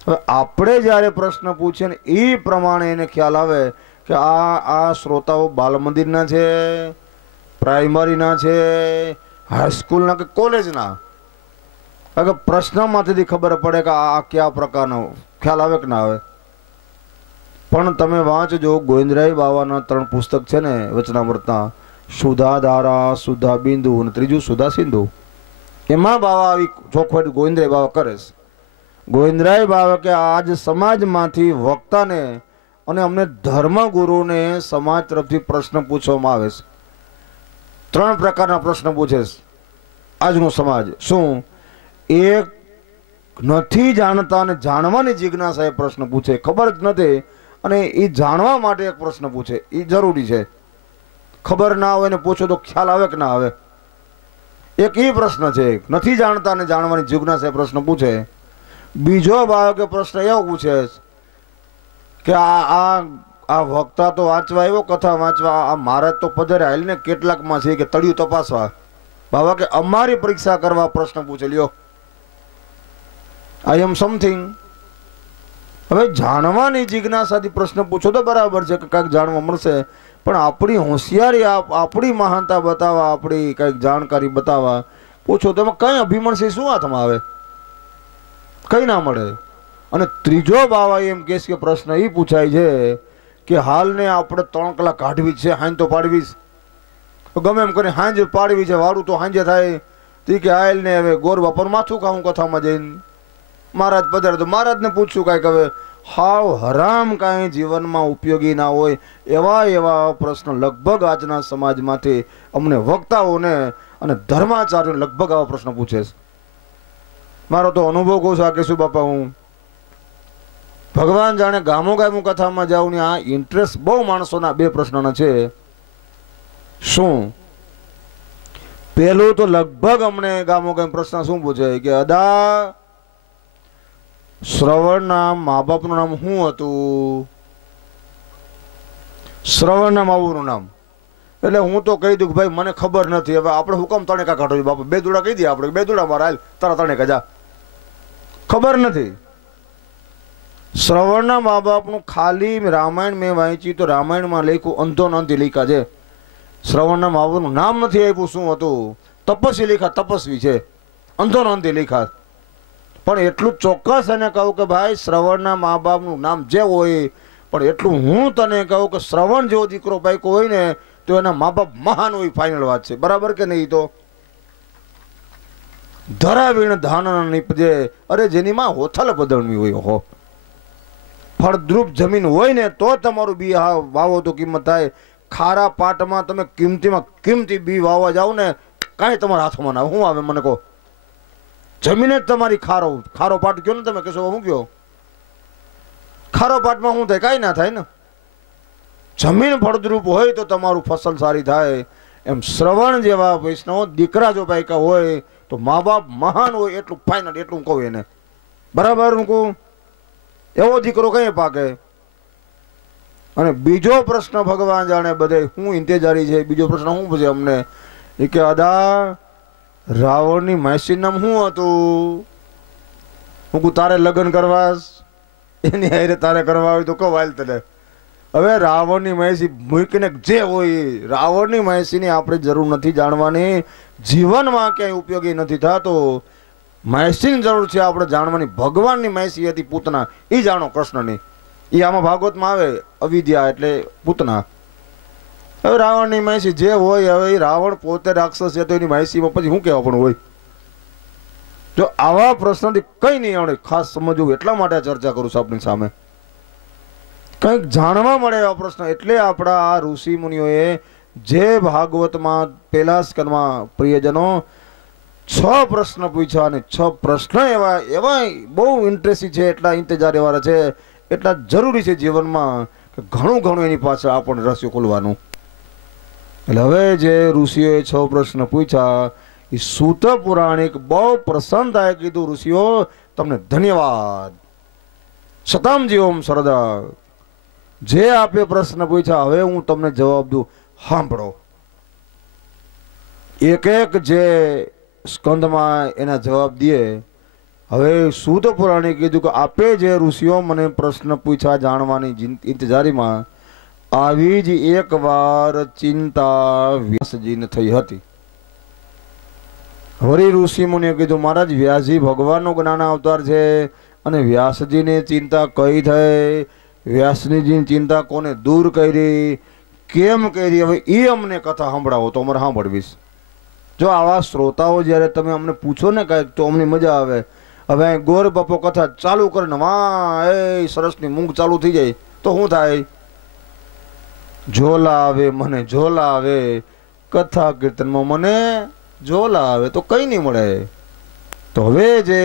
હવે આપણે જ્યારે પ્રશ્ન પૂછીએ ને એ પ્રમાણે એને ખ્યાલ આવે કે આ શ્રોતાઓ બાલ મંદિરના છે, પ્રાઇમરીના છે, હાઈસ્કૂલના કે કોલેજના. કારણ કે પ્રશ્નમાંથી ખબર પડે કે આ કયા પ્રકારનો ખ્યાલ આવે કે ના આવે. પણ તમે વાંચજો ગોવિંદરાય બાવાના 3 પુસ્તક છે ને વચનામૃતના, સુધા ધારા, સુધા બિંદુ અને ત્રીજું સુધા સિંધુ. એમાં બાવા આવી ચોખવટ ગોવિંદરાય બાવા કરે છે. ગોવિંદરાય બાવા કે આજ સમાજમાંથી વક્તાને અને અમને ધર્મગુરુને સમાજ તરફથી પ્રશ્ન પૂછવામાં આવે છે. 3 પ્રકારના પ્રશ્ન પૂછે છે આજનો સમાજ. શું? એક, નથી જાણતા અને જાણવાની જિજ્ઞાસા એ પ્રશ્ન પૂછે, ખબર જ નથી અને એ જાણવા માટે એક પ્રશ્ન પૂછે, એ જરૂરી છે. ખબર ના હોય ને પૂછો તો ખ્યાલ આવે કે ના આવે, એક એ પ્રશ્ન છે. નથી જાણતા અને જાણવાની જિજ્ઞાસા એ પ્રશ્ન પૂછે. બીજો ભાવ કે પ્રશ્ન એવો પૂછે કે આ વક્તા તો વાંચવા આવ્યો, કથા વાંચવા, આ મહારાજ તો પધારે હાલીને કેટલાકમાં છે કે તળિયું તપાસવા, બાબા કે અમારી પરીક્ષા કરવા પ્રશ્ન પૂછે લ્યો. આઈ એમ સમથિંગ. હવે જાણવાની જિજ્ઞાસાથી પ્રશ્ન પૂછો તો બરાબર છે કે કાંઈક જાણવા મળશે, પણ આપણી હોશિયારી, આપણી મહાનતા બતાવવા, આપણી કંઈક જાણકારી બતાવવા પૂછો તો એમાં કઈ અભિમણશે? શું હાથમાં આવે? કઈ ના મળે. અને ત્રીજો બાવા એમ કહે છે કે પ્રશ્ન એ પૂછાય છે કે હાલને આપણે 3 કલાક કાઢવી છે, હાંજ તો પાડવી છે, ગમે એમ કરીને હાંજ પાડવી છે, વાળું તો હાંજે થાય. તી કે આયલ ને હવે ગોર બાપર માથું ખાવું કથામાં જઈને, મહારાજ પધારે તો મહારાજને પૂછશું કાંઈક. હવે હાવ હરામ કાંઈ જીવનમાં ઉપયોગી ના હોય એવા પ્રશ્ન લગભગ આજના સમાજમાંથી અમને વક્તાઓને અને ધર્માચાર્યોને લગભગ આવા પ્રશ્ન પૂછે છે. મારો તો અનુભવ કહું છું આ કેશુ બાપા, હું ભગવાન જાણે ગામો ગામ કથામાં જાઉં ને આ ઇન્ટરેસ્ટ બહુ માણસોના 2 પ્રશ્નના છે. શું? પહેલું તો લગભગ અમને ગામો ગામ પ્રશ્ન શું પૂછે કે અદા શ્રવણના મા બાપનું નામ શું હતું? શ્રવણના માવુનું નામ. એટલે હું તો કહી દઉં કે ભાઈ મને ખબર નથી. હવે આપણે હુકમ તણેકા કાઢો બાપા, 2 દુડા કહી દઈએ આપણે, 2 દુડા મારા હાલ તારા તણેકા જા. ખબર નથી. શ્રવણના મા બાપનું ખાલી રામાયણ મેં વાંચી તો રામાયણમાં લખ્યું અંધો નથી લખ્યા છે. શ્રવણના મા બાપનું નામ નથી આપ્યું. શું હતું? તપસ્વી લખ્યા, તપસ્વી છે, અંધો નથી લખ્યા. પણ એટલું ચોક્કસ એને કહું કે ભાઈ શ્રવણના મા બાપનું નામ જે હોય, પણ એટલું હું તને કહું કે શ્રવણ જેવો દીકરો પાક્યો હોય ને તો એના મા બાપ મહાન હોય. ફાઇનલ વાત છે, બરાબર કે નહીં? તો ધરાવીણ ધાન નીપજે, અરે જેની માં હોથલ બદલવી હોય, હો ફળદ્રુપ જમીન હોય ને તો તમારું બી વાવો તો કિંમત થાય. ખારા પાટમાં તમે કિંમતીમાં કિંમતી બી વાવવા જાઓ ને કાંઈ તમારા હાથમાં ના શું આવે મને કહો? જમીન જ તમારી ખારો પાટ કયો ને તમે કહેશો શું કયો? ખારો પાટમાં શું થાય? કાંઈ ના થાય ને. જમીન ફળદ્રુપ હોય તો તમારું ફસલ સારી થાય. એમ શ્રવણ જેવા વૈષ્ણવ દીકરા જો પાયકા હોય તો મા બાપ મહાન હોય, એટલું ફાઇનલ, એટલું કહું એને. બરાબર હું કહું? એવો દીકરો કઈ પાકે. અને બીજો પ્રશ્ન ભગવાન જાણે બધે હું ઇંતજારી છે. બીજો પ્રશ્ન શું પૂછે અમને એ કે અદા રાવણની માસી નામ શું હતું? હું કહું તારે લગ્ન કરવા એની હારે તારે કરવા હોય તો કહો હાલ તને. હવે રાવણની માસી મૂકીને જે હોય, રાવણની માસીની આપણે જરૂર નથી જાણવાની, જીવનમાં ક્યાંય ઉપયોગી નથી થતો. માસીની જરૂર છે આપણે જાણવાની. ભગવાનની માસી હતી પૂતના, એ જાણો કૃષ્ણની. એ આમાં ભાગવતમાં આવે, અવિદ્યા એટલે પૂતના. હવે રાવણની માસી જે હોય, હવે એ રાવણ પોતે રાક્ષસ છે તો એની માસીમાં પછી શું કહેવા પણ હોય? જો આવા પ્રશ્નથી કઈ નહીં આવડે, ખાસ સમજવું એટલા માટે ચર્ચા કરું છું આપણી સામે. કંઈક જાણવા મળે એવા પ્રશ્ન. એટલે આપણા આ ઋષિ મુનિઓએ જે ભાગવતમાં પહેલા સ્કંદમાં પ્રિયજનો 6 પ્રશ્ન પૂછ્યા અને 6 પ્રશ્ન એવા બહુ ઇન્ટરેસ્ટિંગ છે, એટલા ઇંતજાર વાળા છે, એટલા જરૂરી છે જીવનમાં કે ઘણું એની પાછળ આપણને રહસ્ય ખોલવાનું. એટલે હવે જે ઋષિઓએ 6 પ્રશ્ન પૂછ્યા એ સૂત પુરાણિક બહુ પ્રસન્ન થાય, કીધું ઋષિઓ તમને ધન્યવાદ. શતામજી ઓમ સરદા, જે આપે પ્રશ્ન પૂછ્યા હવે હું તમને જવાબ દઉં, સાંભળો. એક જે સ્કંદમાં એના જવાબ દે. હવે સૂત પુરાણે કીધું કે આપે જે ઋષિઓ મને પ્રશ્ન પૂછ્યા જાણવાની ઇંતજારીમાં, આવી જ એક વાર ચિંતા વ્યાસજીને થઈ હતી. વળી ઋષિ મુનિએ કીધું મહારાજ વ્યાસજી ભગવાનનો જ્ઞાન અવતાર છે અને વ્યાસજીને ચિંતા કઈ થઈ, વ્યાસજીની ચિંતા કોને દૂર કરી, કેમ કરી? હવે એ અમને કથા સંભળાવો તો અમારે સાંભળવીશ. જો આવા શ્રોતાઓ જ્યારે તમે અમને પૂછો ને કાંઈક તો અમને મજા આવે. હવે ગોર બાપો કથા ચાલુ કરીને વાહ એ સરસની મૂંગ ચાલુ થઈ જાય, તો શું થાય? ઝોલા આવે, મને ઝોલા આવે, કથા કીર્તનમાં મને ઝોલા આવે, તો કઈ નહીં મળે. તો હવે જે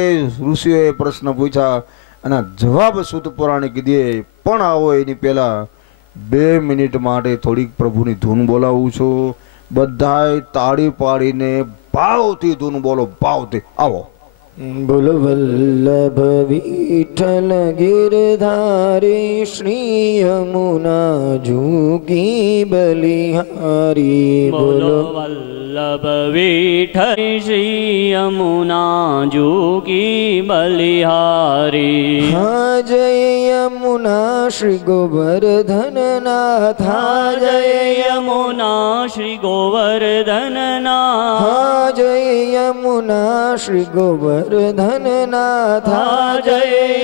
ઋષિઓએ પ્રશ્ન પૂછ્યા અને જવાબ સૂત પુરાણે કીધે, પણ આવો એની પહેલા 2 મિનિટ માટે થોડીક પ્રભુની ધૂન બોલાવું છું. બધાય તાળી પાડીને ભાવથી ધૂન બોલો, ભાવથી. આવો. બોલો વલ્લભ વિઠ્ઠલ ગિરધારી શ્રી યમુના જુગી બલિહારી. બોલો વલ્લભ વિઠ્ઠલ શ્રી યમુના જુગી બલિહારી. હા જય યમુના શ્રી ગોવર્ધન નાથ. હા જય યમુના શ્રી ગોવર્ધન નાથ. હા જય યમુના શ્રી ગોવર્ધન નાથ. હા જય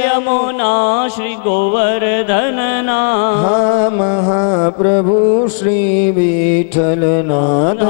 યમુના શ્રી ગોવર્ધન નાથ. હા મહાપ્રભુ શ્રી વિઠ્ઠલનાથ.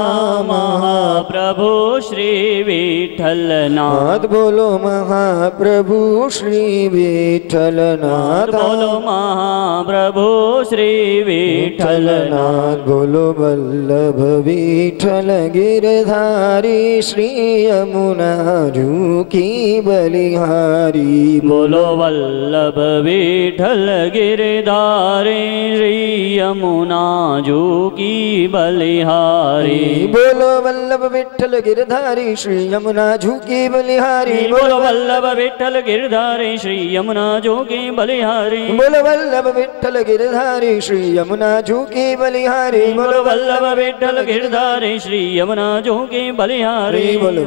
મહાપ્રભુ શ્રી વિઠ્ઠલનાથ. બોલો મહાપ્રભુ શ્રી વિઠ્ઠલનાથ. બોલો મહાપ્રભુ શ્રી વિઠ્ઠલનાથ. બોલો વલ્લભ વિઠ્ઠલ ગિરધારી શ્રી યમુના જુકી બલિહારી. બોલો વલ્લભ વિઠ્ઠલ ગિરધારી શ્રી યમુના જુકી બલિહારી. બોલો વલ્લભ વિઠ્ઠલ ગિરધારી શ્રી યમુના જુકી બલિહારી. બોલો વલ્લભ વિઠ્ઠલ ગિરધારી શ્રી યમુના જુકી બલિહારી. બોલો વલ્લભ વિઠ્ઠલ ગિરધારી શ્રી યમુના જુકી બલિહારી. બોલો વલ્લભ વિઠ્ઠલ ગિરધારી શ્રી યમુના જુકી બલિહારી. બોલો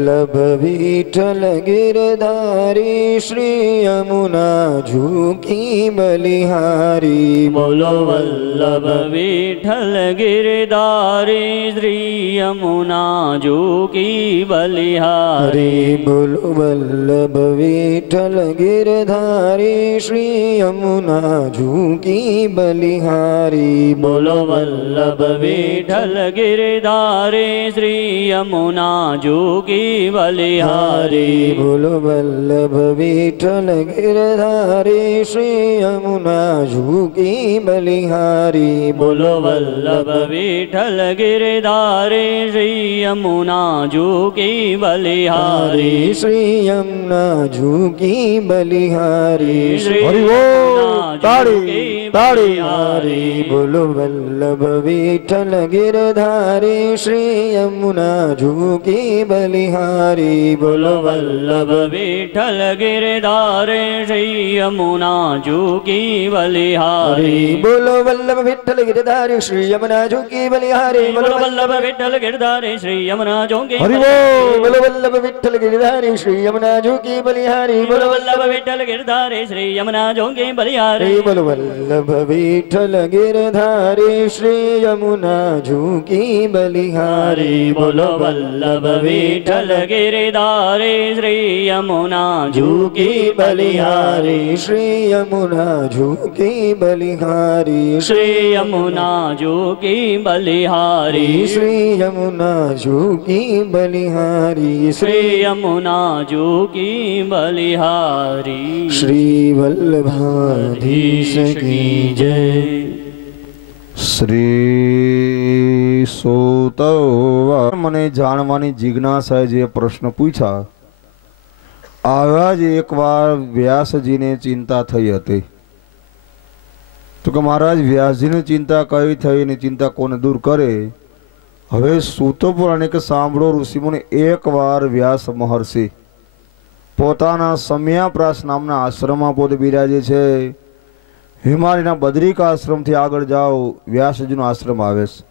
વલ્લભ વિઠ્ઠલ ગિરધારી શ્રી યમુના જુકી બલિહારી. બોલો વલ્લભ વિઠ્ઠલ ગિરધારી શ્રી યમુના જુકી બલિહારી. બોલો વલ્લભ વિઠ્ઠલ ગિરધારી શ્રી યમુના જુકી બલિહારી. બોલો વલ્લભ વિઠ્ઠલ ગિરધારી શ્રી યમુના જુકી બલિહારી. બોલો વલ્લભ વિઠ્ઠલ ગિરધારી શ્રી યમુના જુકી બલિહારી. બોલો વલ્લભ વિઠ્ઠલ ગિરધારી શ્રી યમુના જુકી બલિહારી. શ્રી યમુના જુકી બલિહારી. શ્રી હરિ બોલ. તાળી, તાળી. હરી. બોલો વલ્લભ વિઠ્ઠલ ગિરધારી શ્રી યમુના જુકી બલિહારી. બોલો વલ્લભ વિઠ્ઠલ ગિરધારી શ્રી યમુના જુકી બલિહારી. બોલો વલ્લભ વિઠ્ઠલ ગિરધારી શ્રી યમુના જુકી બલિહારી. બોલો વલ્લભ વિઠ્ઠલ ગિરધારી શ્રી યમુના જુકી હરિ બલિહારી. બોલ. બોલો વલ્લભ વિઠ્ઠલ ગિરધારી શ્રી યમુના જુકી બલિહારી. બોલો વલ્લભ વિઠ્ઠલ ગિરધારી શ્રી યમુના જુકી બલિહારી. બોલો વલ્લભ વિઠ્ઠલ ગિરધારી શ્રી યમુના જુકી બલિહારી. બોલો વલ્લભ વિઠ્ઠલ ગિરધારી શ્રી યમુના જુકી બલિહારી. શ્રી યમુના જુકી બલિહારી. શ્રી યમુના જુકી બલિહારી. શ્રી યમુના જુકી બલિહારી. શ્રી યમુના જુકી બલિહારી. શ્રી વલ્લભાધીશ કી જય. શ્રી સૂત મને જાણવાની જિજ્ઞાસાએ જે પ્રશ્ન પૂછ્યા, આવા જ એકવાર વ્યાસજીને ચિંતા થઈ હતી. તો કે મહારાજ, વ્યાસજીને ચિંતા કઈ થઈ ને ચિંતા કોને દૂર કરે? હવે સૂત પુરાણિક સાંભળો. ઋષિમુનિ એકવાર વ્યાસ મહર્ષિ પોતાના સમ્યાપ્રાસ નામના આશ્રમમાં પોતે બિરાજે છે. હિમાલયના બદ્રિકા આશ્રમથી આગળ જાઓ, વ્યાસજીનો આશ્રમ આવે છે.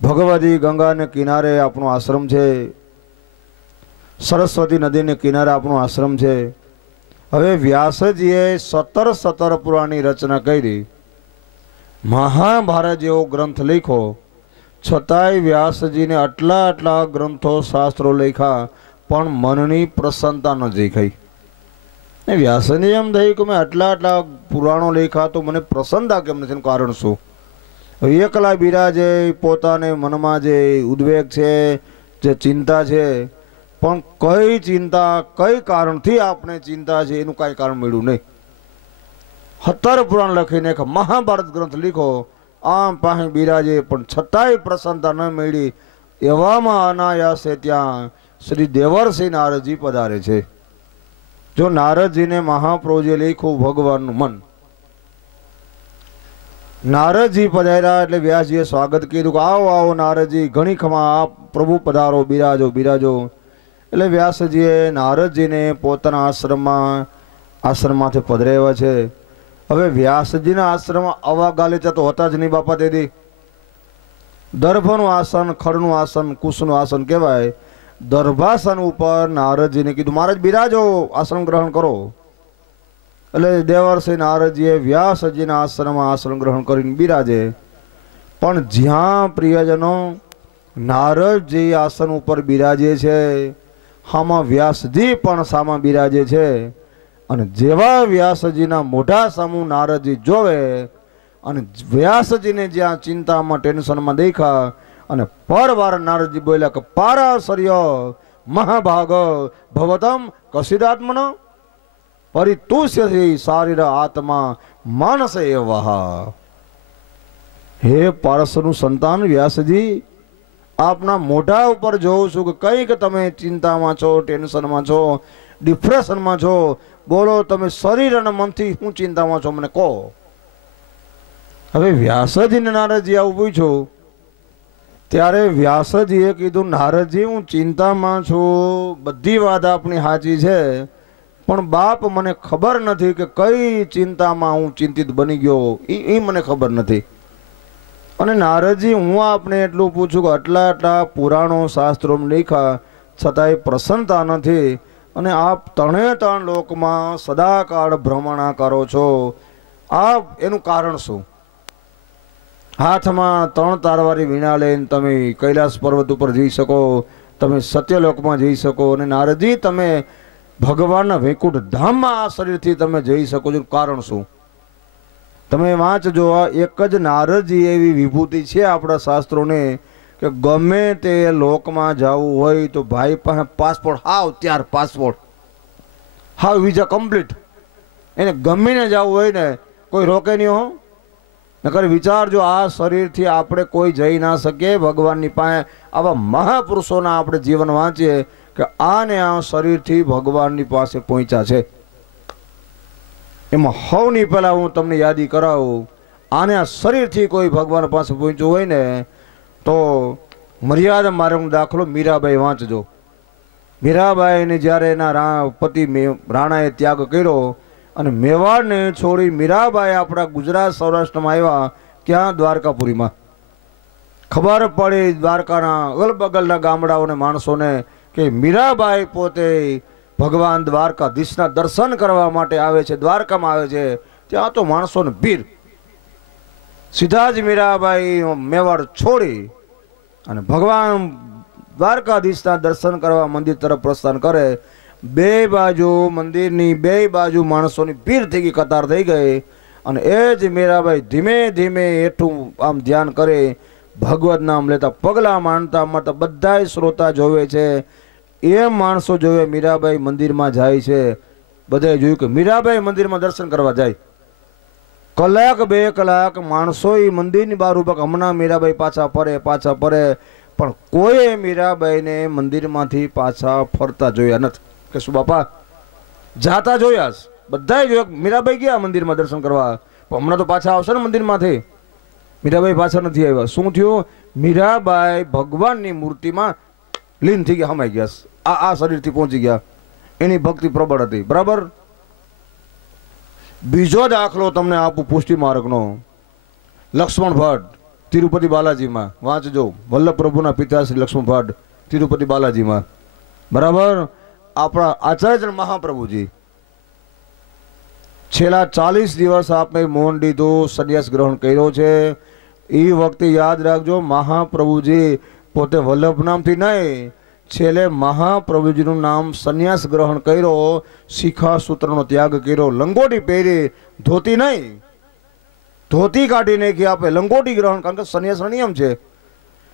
ભગવતી ગંગાને કિનારે આપણો આશ્રમ છે. સરસ્વતી નદીને કિનારે આપણો આશ્રમ છે. હવે વ્યાસજીએ 17 પુરાણની રચના કરી. મહાભારત જેવો ગ્રંથ લખ્યો, છતાંય વ્યાસજીને આટલા ગ્રંથો શાસ્ત્રો લખ્યા, પણ મનની પ્રસન્નતા ન દેખાઈ. વ્યાસને એમ થયું કે મેં આટલા પુરાણો લખ્યા, તો મને પ્રસન્નતા કેમ નથી? કારણ શું? એકલા બિરાજે, પોતાને મનમાં જે ઉદ્વેગ છે, જે ચિંતા છે, પણ કઈ ચિંતા, કઈ કારણથી આપણે ચિંતા છે એનું કાંઈ કારણ મળ્યું નહીં. 17 પુરાણ લખીને એક મહાભારત ગ્રંથ લીખો, આમ પાસે બિરાજે પણ છતાંય પ્રસન્નતા ન મળી, એવામાં અનાયાસે ત્યાં શ્રી દેવર્ષિ નારદજી પધારે છે. જો નારદજીને મહાપ્રભુજીએ લખ્યું ભગવાનનું મન. નારદજી પધાર્યા એટલે વ્યાસજીએ સ્વાગત કર્યું કે આવો આવો નારદજી, ઘણી ખમા, આપ પ્રભુ પધારો, બિરાજો બિરાજો. એટલે વ્યાસજીએ નારદજીને પોતાના આશ્રમમાંથી પધરાવ્યા છે. હવે વ્યાસજીના આશ્રમમાં આવા ગાલીચા તો હતા જ નહીં બાપા. તેથી દર્ભનું આસન, ખડનું આસન, કુશનું આસન કહેવાય. દર્ભાસન ઉપર નારદજીને કીધું મહારાજ બિરાજો, આશ્રમ ગ્રહણ કરો. એટલે દેવર્ષિ નારદજીએ વ્યાસજીના આશ્રમમાં આશ્રમ ગ્રહણ કરીને બિરાજે. પણ જ્યાં પ્રિયજનો નારદજી આસન ઉપર બિરાજે છે, હામાં વ્યાસજી પણ સામા બિરાજે છે. અને જેવા વ્યાસજીના મોઢા સામું નારદજી જોવે અને વ્યાસજીને જ્યાં ચિંતામાં, ટેન્શનમાં દેખા અને પરવાર નારદજી બોલ્યા કે પારાશર્ય મહાભાગ ભવતમ કસિદાત્મનો પરિતુષ્યથી શારીર આત્મા માનસે એવા. હે પારસનું સંતાન વ્યાસજી, આપના મોઢા ઉપર જોઉં છું કે કંઈક તમે ચિંતામાં છો, ટેન્શનમાં છો, ડિપ્રેશનમાં છો. બોલો તમે શરીર અને મનથી શું ચિંતામાં છો મને કહો. હવે વ્યાસજીને નારદજી આવું પૂછ્યું ત્યારે વ્યાસજીએ કીધું નારદજી હું ચિંતામાં છું, બધી વાત આપની સાચી છે, પણ બાપ મને ખબર નથી કે કઈ ચિંતામાં હું ચિંતિત બની ગયો, એ મને ખબર નથી. અને નારદજી હું આપને એટલું પૂછું કે આટલા આટલા પુરાણો શાસ્ત્રો લખ્યા છતાંય પ્રસન્નતા નથી, અને આપ ત્રણે લોકમાં સદાકાળ ભ્રમણા કરો છો, આપ એનું કારણ શું? હાથમાં 3 તારવાળી વીણા લઈને તમે કૈલાસ પર્વત ઉપર જઈ શકો, તમે સત્યલોકમાં જઈ શકો, અને નારદજી તમે ભગવાનના વૈકુંઠ ધામમાં આ શરીરથી તમે જઈ શકો છો, કારણ શું? તમે વાંચજો, આ એક જ નારદજી એવી વિભૂતિ છે આપણા શાસ્ત્રોને કે ગમે તે લોકમાં જવું હોય તો ભાઈ પાસે પાસપોર્ટ હાવ ત્યાર, પાસપોર્ટ હાવ વિઝા કમ્પ્લીટ, એને ગમીને જવું હોય ને કોઈ રોકે નહીં હો. નકર વિચારજો, આ શરીરથી આપણે કોઈ જઈ ના શકીએ ભગવાનની પાસે. આવા મહાપુરુષોના આપણે જીવન વાંચીએ કે આને આ શરીરથી ભગવાનની પાસે પહોંચ્યા છે. એમાં સૌની પહેલાં હું તમને યાદી કરાવું, આને આ શરીરથી કોઈ ભગવાન પાસે પહોંચ્યું હોય ને તો મર્યાદા માર્ગનો દાખલો મીરાબાઈ વાંચજો. મીરાબાઈને જ્યારે એના પતિ રાણાએ ત્યાગ કર્યો અને મેવાડને છોડી મીરાબાઈ આપણા ગુજરાત સૌરાષ્ટ્રમાં આવ્યા, ક્યાં? દ્વારકાપુરીમાં. ખબર પડી દ્વારકાના અગલ બગલના ગામડાઓને માણસોને કે મીરાબાઈ પોતે ભગવાન દ્વારકાધીશના દર્શન કરવા માટે આવે છે, દ્વારકામાં આવે છે. ત્યાં તો માણસોને ભીડ. સીધા જ મીરાબાઈ મેવાડ છોડી અને ભગવાન દ્વારકાધીશના દર્શન કરવા મંદિર તરફ પ્રસ્થાન કરે. બે બાજુ મંદિરની બે બાજુ માણસોની ભીડ થઈ ગઈ, કતાર થઈ ગઈ. અને એ જ મીરાબાઈ ધીમે ધીમે હેઠું આમ ધ્યાન કરે, ભગવત નામ લેતા, પગલાં માંડતા માંડતા બધાય શ્રોતા જોવે છે. એ માણસો જોવે મીરાબાઈ મંદિરમાં જાય છે. બધાએ જોયું કે મીરાબાઈ મંદિરમાં દર્શન કરવા જાય. કલાક 2 કલાક માણસો એ મંદિરની બહાર ઉભા, હમણાં મીરાબાઈ પાછા ફરે, પણ કોઈ મીરાબાઈને મંદિરમાંથી પાછા ફરતા જોયા નથી. કે શું બાપા? જાતા જોયા, બધાએ જોયા મીરાબાઈ ગયા મંદિરમાં દર્શન કરવા, પણ હમણાં તો પાછા આવશે ને મંદિરમાંથી. મીરાબાઈ પાછા નથી આવ્યા. શું થયું? મીરાબાઈ ભગવાનની મૂર્તિમાં લીન થઈ ગયા, હમાઈ ગયા, આ શરીરથી પહોંચી ગયા. એની ભક્તિ પ્રબળ હતી. બરાબર. બીજો દાખલો તમને આપું પુષ્ટિ માર્ગનો. લક્ષ્મણ ભટ્ટ તિરુપતિ બાલાજીમાં વાંચજો, વલ્લભ પ્રભુના પિતા શ્રી લક્ષ્મણ ભટ્ટ તિરુપતિ બાલાજીમાં. બરાબર. આપણા આચાર્ય મહાપ્રભુજી છેલ્લા 40 દિવસ આપણે મૌન લીધું, સંન્યાસ ગ્રહણ કર્યો છે. એ વખતે યાદ રાખજો, મહાપ્રભુજી પોતે વલ્લભ નામથી નહીં, છેલ્લે મહાપ્રભુજીનું નામ સંન્યાસ ગ્રહણ કર્યો, શિખા સૂત્રનો ત્યાગ કર્યો, લંગોટી પહેરી, ધોતી નહીં, ધોતી કાઢી નાખી, આપણે લંગોટી ગ્રહણ, કારણ કે સંન્યાસનો નિયમ છે.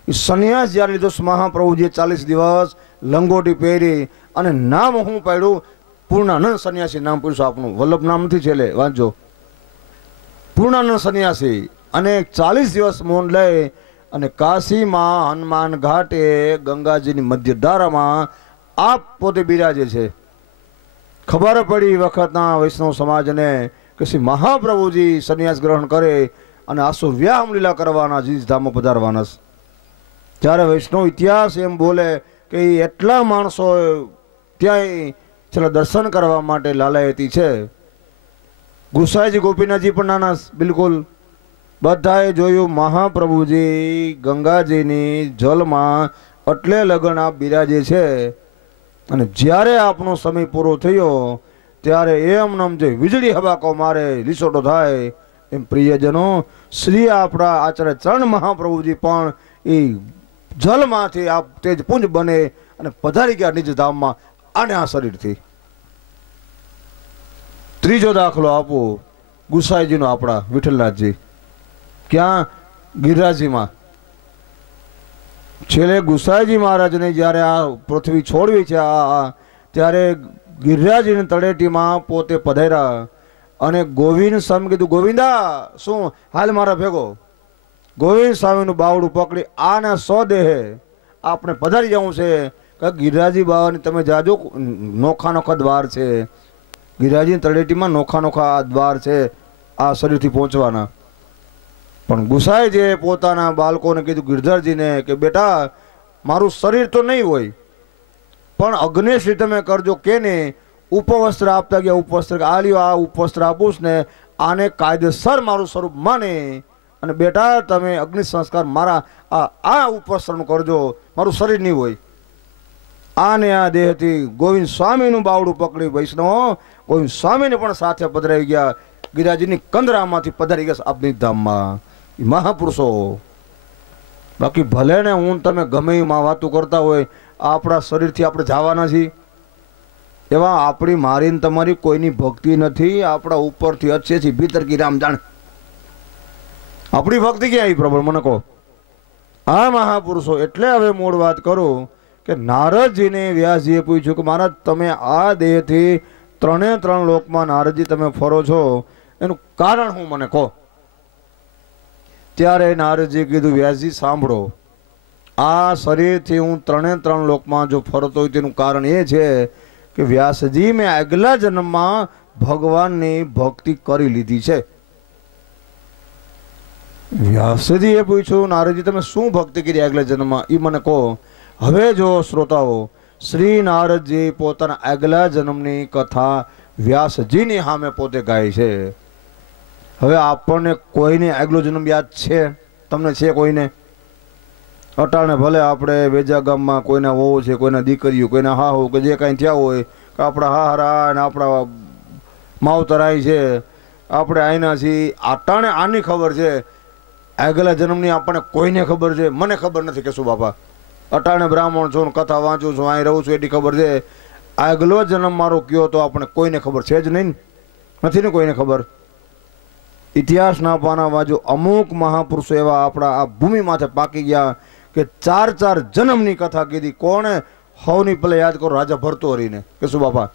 એ સંન્યાસ જ્યારે લીધો મહાપ્રભુજીએ 40 દિવસ લંગોટી પહેરી અને નામ હું પાડ્યું પૂર્ણાનંદ સંન્યાસી નામ પૂછ્યું આપનું, વલ્લભ નામ નથી છેલ્લે, વાંચજો. પૂર્ણાનંદ સંન્યાસી અને 40 દિવસ મૌન લઈ અને કાશીમાં હનુમાન ઘાટે ગંગાજીની મધ્યધારામાં આપ પોતે બિરાજે છે. ખબર પડી વખતના વૈષ્ણવ સમાજને કે શ્રી મહાપ્રભુજી સંન્યાસ ગ્રહણ કરે અને આસો વ્યામ લીલા કરવાના જીસધામમાં પધારવાના. ત્યારે વૈષ્ણવ ઇતિહાસ એમ બોલે કે એટલા માણસો ત્યાં છેલ્લા દર્શન કરવા માટે લાલાયતી છે. ગુસાઈજી ગોપીનાથજી પણ નાના બિલકુલ. બધાએ જોયું મહાપ્રભુજી ગંગાજીની જલમાં એટલે લગન આપ બિરાજે છે. અને જ્યારે આપનો સમય પૂરો થયો ત્યારે એમ નામ જે વીજળી હબાકો મારે લીસોટો થાય એમ પ્રિયજનો શ્રી આપણા આચાર્ય ચરણ મહાપ્રભુજી પણ એ જલમાંથી આપ તેજ પુંજ બને અને પધારી ગયા નિજ ધામમાં આને આ શરીરથી. ત્રીજો દાખલો આપો ગુસાઈજીનો આપણા વિઠ્ઠલનાથજી. ક્યાં? ગિરિરાજજીમાં. છેલ્લે ગુસાઈજી મહારાજને જ્યારે આ પૃથ્વી છોડવી છે ત્યારે ગિરિરાજની તળેટીમાં પોતે પધાર્યા અને ગોવિંદ સ્વામી કીધું, ગોવિંદા શું હાલ મારા ભેગો. ગોવિંદ સ્વામીનું બાવડું પકડી આના સ્વદેહે આપણે પધારી જવું છે કે ગિરિરાજી બાવાની તમે જાજો નોખા નોખા દ્વાર છે. ગિરિરાજની તળેટીમાં નોખા નોખા દ્વાર છે આ શરીરથી પહોંચવાના. પણ ગુસાઈ જે પોતાના બાળકોને કીધું ગિરધરજીને કે બેટા મારું શરીર તો નહીં હોય પણ અગ્નેશ્રી તમે કરજો. કેને? ઉપવસ્ત્ર આપતા ગયા. ઉપવસ્ત્ર આ લ્યો, આ ઉપવસ્ત્ર આપું ને આને કાયદેસર મારું સ્વરૂપ માને અને બેટા તમે અગ્નિ સંસ્કાર મારા આ ઉપવસ્ત્રનું કરજો. મારું શરીર નહીં હોય. આને આ દેહથી ગોવિંદ સ્વામીનું બાવડું પકડી વૈષ્ણવ ગોવિંદ સ્વામીને પણ સાથે પધરાવી ગયા. ગિરિરાજની કંદરામાંથી પધારી ગયા આપની ધામમાં મહાપુરુષો. બાકી ભલે ને હું તમે ગમે એમાં વાતું કરતા હોય, આપણા શરીરથી આપણે જવાના છીએ. એવા આપણી મારી ને તમારી કોઈની ભક્તિ નથી. આપણા ઉપરથી અચ્છે છે ભીતર કી રામ જાણ. આપણી ભક્તિ ક્યાં આવી પ્રભુ મને કહો. આ મહાપુરુષો. એટલે હવે મૂળ વાત કરું કે નારદજીને વ્યાસજીએ પૂછ્યું કે મહારાજ તમે આ દેહથી 3 લોકમાં નારદજી તમે ફરો છો એનું કારણ હું મને કહો. ત્યારે નારદજી કીધું, વ્યાસજી સાંભળો, આ શરીરથી હું 3 લોકમાં જો ફરતો હોય તેનું કારણ એ છે કે વ્યાસજી મેં આગલા જન્મમાં ભગવાનની ભક્તિ કરી લીધી છે. વ્યાસજીએ પૂછ્યું, નારદજી તમે શું ભક્તિ કરી આગલા જન્મમાં એ મને કહો. હવે જો શ્રોતાઓ, શ્રી નારદજી પોતાના આગલા જન્મની કથા વ્યાસજીની સામે પોતે ગાય છે. હવે આપણને કોઈને આગલો જન્મ યાદ છે? તમને છે કોઈને? અટાણે ભલે આપણે વેજા ગામમાં કોઈના વહુ છે, કોઈના દીકરીઓ, કોઈના હાહુ કે જે કાંઈ થયા હોય કે આપણા હાહરા અને આપણા માવતરાઈ છે, આપણે આઈના છીએ. અટાણે આની ખબર છે, આગલા જન્મની આપણને કોઈને ખબર છે? મને ખબર નથી કે શું બાપા. અટાણે બ્રાહ્મણ છું, કથા વાંચું છું, અહીં રહું છું એટલી ખબર છે. આગલો જન્મ મારો કયો તો આપણે કોઈને ખબર છે જ નહીં. નથી ને કોઈને ખબર. ઇતિહાસના પાના વાંચો, અમુક મહાપુરુષો એવા આપણા આ ભૂમિ માથે પાકી ગયા કે 4 જન્મની કથા કીધી. કોણે? હવની પહેલા યાદ કરો, રાજા ભરતોરીને. કે શું બાપા?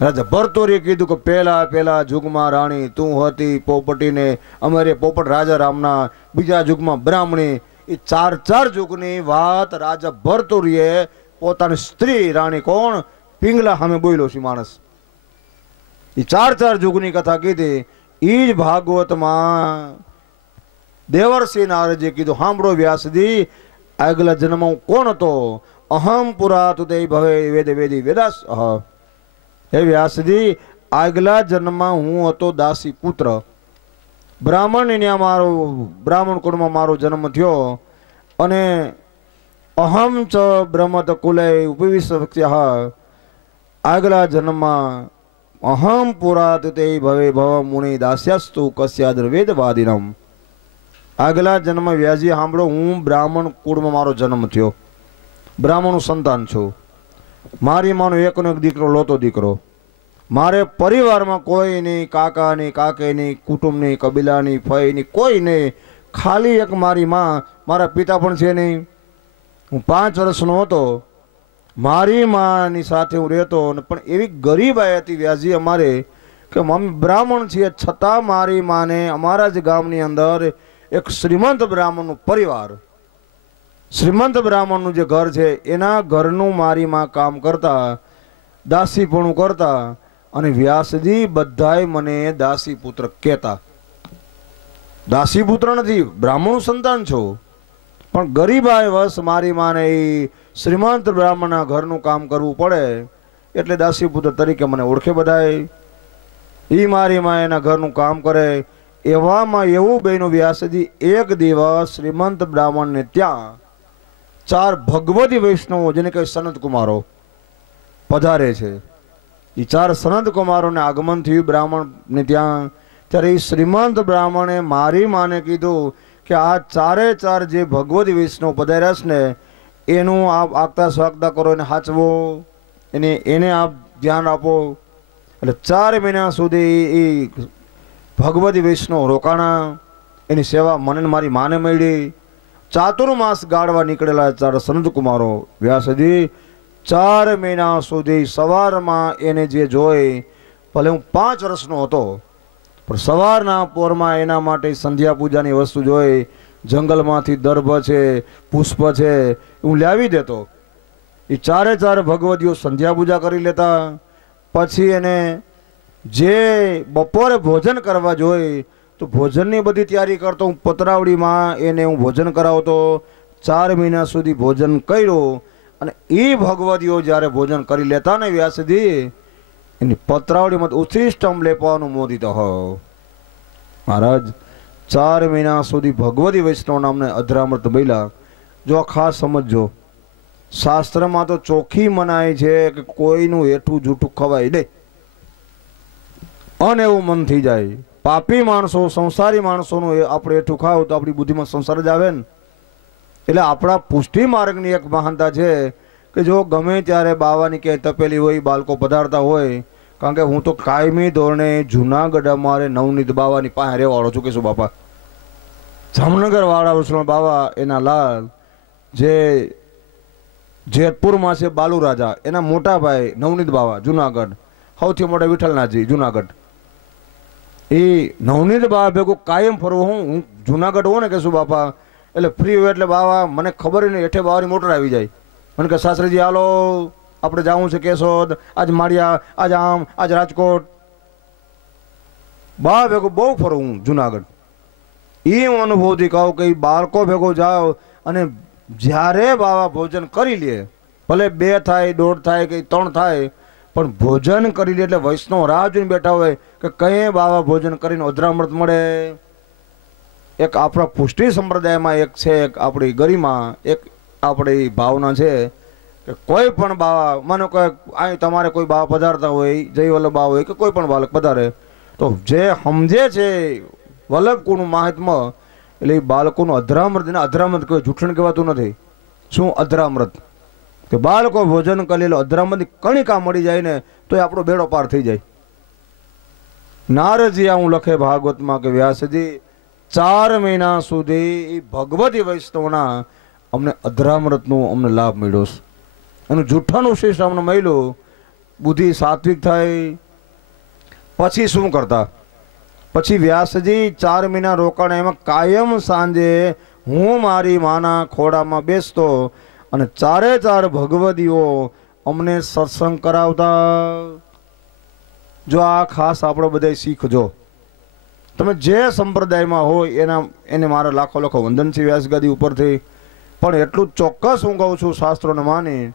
રાજા ભરતોરીએ કીધું કે પહેલા જુગમાં રાણી તું હતી પોપટીને, અમારે પોપટ રાજા રામના, બીજા જુગમાં બ્રાહ્મણી. એ 4 જુગની વાત રાજા ભરતોરીએ પોતાની સ્ત્રી રાણી કોણ પિંગલા સામે બોલ્યો છે માણસ. એ 4 જુગની કથા કીધી. એ જ ભાગવતમાં દેવર્ષિ નારદજીએ કીધું, સાંભળો વ્યાસજી, આગલા જન્મમાં કોણ હતો? અહમ પુરા તુતે ભવે વેદ વેદી વેદાસ. હે વ્યાસજી, આગલા જન્મમાં હું હતો દાસી પુત્ર. બ્રાહ્મણ કુળમાં મારો જન્મ થયો અને અહમ ચ બ્રહ્મત કુલે ઉપવિશ્ય. આગલા જન્મમાં અહમ પુરાત તે ભવે ભવ મુનિ દાસ્યસ્તુ કસ્યાદ્ર વેદવાદિનમ. આગલા જન્મ વ્યાસજી સાંભળો, હું બ્રાહ્મણ કુળમાં મારો જન્મ થયો, બ્રાહ્મણનું સંતાન છું. મારી માનો એકનો એક દીકરો, લોતો દીકરો. મારે પરિવારમાં કોઈ નહીં, કાકાની કાકેની, કુટુંબની, કબીલાની, ફઈની કોઈ નહીં. ખાલી એક મારી માં. મારા પિતા પણ છે નહીં. હું 5 વર્ષનો હતો. મારી માની સાથે હું રહેતો. પણ એવી ગરીબાઈ હતી વ્યાસજી અમારે કે અમે બ્રાહ્મણ છીએ છતાં મારી માને અમારા જ ગામની અંદર એક શ્રીમંત બ્રાહ્મણનું પરિવાર, શ્રીમંત બ્રાહ્મણનું જે ઘર છે એના ઘરનું મારી માં કામ કરતા, દાસીપણું કરતા, અને વ્યાસજી બધાય મને દાસી પુત્ર કહેતા. દાસી પુત્ર નથી, બ્રાહ્મણ સંતાન છો, પણ ગરીબાઈ વશ મારી માને એ શ્રીમંત બ્રાહ્મણના ઘરનું કામ કરવું પડે એટલે દાસી પુત્ર તરીકે મને ઓળખે બધાય. એ મારી માં એના ઘરનું કામ કરે. એવામાં એવું બન્યું વ્યાસજી એક દિવસ શ્રીમંત બ્રાહ્મણને ત્યાં 4 ભગવતી વૈષ્ણવો જેને કહે સનત કુમારો પધારે છે. એ 4 સનત કુમારોને આગમન થયું બ્રાહ્મણને ત્યાં. ત્યારે એ શ્રીમંત બ્રાહ્મણે મારી માને કીધું કે આ 4 જે ભગવતી વૈષ્ણવ પધાર્યા છે ને એનું આપ આગતા સ્વાગતા કરો, એને હાચવો, એને આપ ધ્યાન આપો. એટલે 4 મહિના સુધી એ ભગવતી વૈષ્ણવ રોકાણા. એની સેવા મને મારી માને મળી. ચાતુર્માસ ગાળવા નીકળેલા 4 સંત કુમારો વ્યાસજી 4 મહિના સુધી સવારમાં એને જે જોઈ, ભલે હું 5 વર્ષનો હતો પણ સવારના પોરમાં એના માટે સંધ્યા પૂજાની વસ્તુ જોઈ, જંગલમાંથી દર્ભ છે, પુષ્પ છે, હું લાવી દેતો. એ 4 ભગવતીઓ સંધ્યા પૂજા કરી લેતા. પછી એને જે બપોરે ભોજન કરવા જોઈ તો ભોજનની બધી તૈયારી કરતો. હું પતરાવડીમાં એને હું ભોજન કરાવતો. 4 મહિના સુધી ભોજન કર્યું. અને એ ભગવતીઓ જ્યારે ભોજન કરી લેતા ને વ્યાસજી, એની પતરાવડીમાં ઉચ્છિષ્ટમ લેપવાનું મોદિત હો. મહારાજ 4 મહિના સુધી ભગવતી વૈષ્ણવ નામને અધરામૃત બૈલા. જો આ ખાસ સમજજો, શાસ્ત્રમાં તો ચોખ્ખી મનાય છે કે કોઈનું હેઠું જૂઠું ખવાય નહીં. અને એવું મન થઈ જાય. પાપી માણસો, સંસારી માણસોનું આપણે હેઠું ખાવ તો આપણી બુદ્ધિમાં સંસાર જ આવે ને. એટલે આપણા પુષ્ટિ માર્ગની એક મહાનતા છે કે જો ગમે ત્યારે બાવાની ક્યાંય તપેલી હોય, બાળકો પધારતા હોય. કારણ કે હું તો કાયમી ધોરણે જુનાગઢ અમારે નવનીત બાવાની પાસે રહેવાળો છું. કે શું બાપા, જામનગર વાળા વૃષણ બાવા એના લાલ જે જેતપુરમાં છે બાલુ રાજા, એના મોટા ભાઈ નવનીત બાવા જુનાગઢ, સૌથી મોટા વિઠ્ઠલનાથજી જુનાગઢ. એ નવનીત બાવા ભેગું કાયમ ફરવું. હું જુનાગઢ હોઉં ને કે શું બાપા, એટલે ફ્રી હોય એટલે બાવા મને ખબર નહીં, હેઠે બાવાની મોટર આવી જાય. મને કે શાસ્ત્રીજી હાલો આપણે જવું છે કેશોદ, આજ માળિયા, આજ આમ, આજ રાજકોટ. બા ભેગું બહુ ફરું હું જુનાગઢ. એ હું અનુભવથી કહું કે બાળકો ભેગો જાઓ અને જ્યારે બાવા ભોજન કરી લે, ભલે 2 થાય, 1.5 થાય કે 3 થાય, પણ ભોજન કરી લે એટલે વૈષ્ણવ રાહ જોઈને બેઠા હોય કે કઈ બાવા ભોજન કરીને અધરામૃત મળે. એક આપણા પુષ્ટિ સંપ્રદાયમાં એક છે, એક આપણી ગરિમા, એક આપણી ભાવના છે કે કોઈ પણ બાવા, માનો કે અહીં તમારે કોઈ બાવા પધારતા હોય, જય વલ્લભ બાવા હોય કે કોઈ પણ બાલક પધારે, તો જે સમજે છે વલ્લભકુળનું મહાત્મ્ય, એટલે એ બાળકોનું અધરામૃત, એને અધરામૃત કહેવાય, જૂઠણ કહેવાતું નથી. શું અધરામૃત? કે બાળકો ભોજન કરી લે, અધરામૃતની કણિકા મળી જાય ને તો એ આપણો બેડો પાર થઈ જાય. નારદજી આવું લખે ભાગવતમાં કે વ્યાસજી 4 મહિના સુધી ભગવતી વૈષ્ણવના અમને અધરામૃતનું અમને લાભ મળ્યો છે. એનું જૂઠાનું શિષ્ટ અમને મળ્યું. બુદ્ધિ સાત્વિક થાય. પછી શું કરતા? પછી વ્યાસજી 4 મહિના રોકાણ. એમાં કાયમ સાંજે હું મારી માના ખોડામાં બેસતો અને 4 ભગવતીઓ અમને સત્સંગ કરાવતા. જો આ ખાસ આપણે બધા શીખજો. તમે જે સંપ્રદાયમાં હોય એને મારા લાખો વંદન છે વ્યાસગાદી ઉપરથી. પણ એટલું ચોક્કસ હું કહું છું શાસ્ત્રોને માની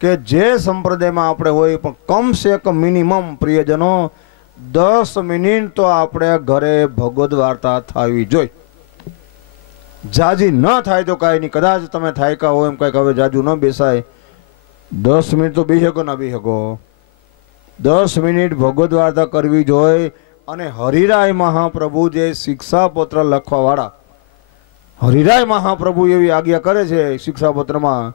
કે જે સંપ્રદાયમાં આપણે હોય, પણ કમસે કમ મિનિમમ પ્રિયજનો 10 મિનિટ તો આપણે ઘરે ભગવદ વાર્તા થવી જોઈએ. જાજી ન થાય તો કાંઈ નહીં, કદાચ તમે થાયકા હોય એમ કંઈક હવે જાજુ ન બેસાય, 10 મિનિટ તો બેસી શકો ના બેસી શકો. 10 મિનિટ ભગવદ વાર્તા કરવી જોઈએ. અને હરિરાય મહાપ્રભુ જે શિક્ષાપત્ર લખવાવાળા, હરિરાય મહાપ્રભુ એવી આજ્ઞા કરે છે શિક્ષાપત્રમાં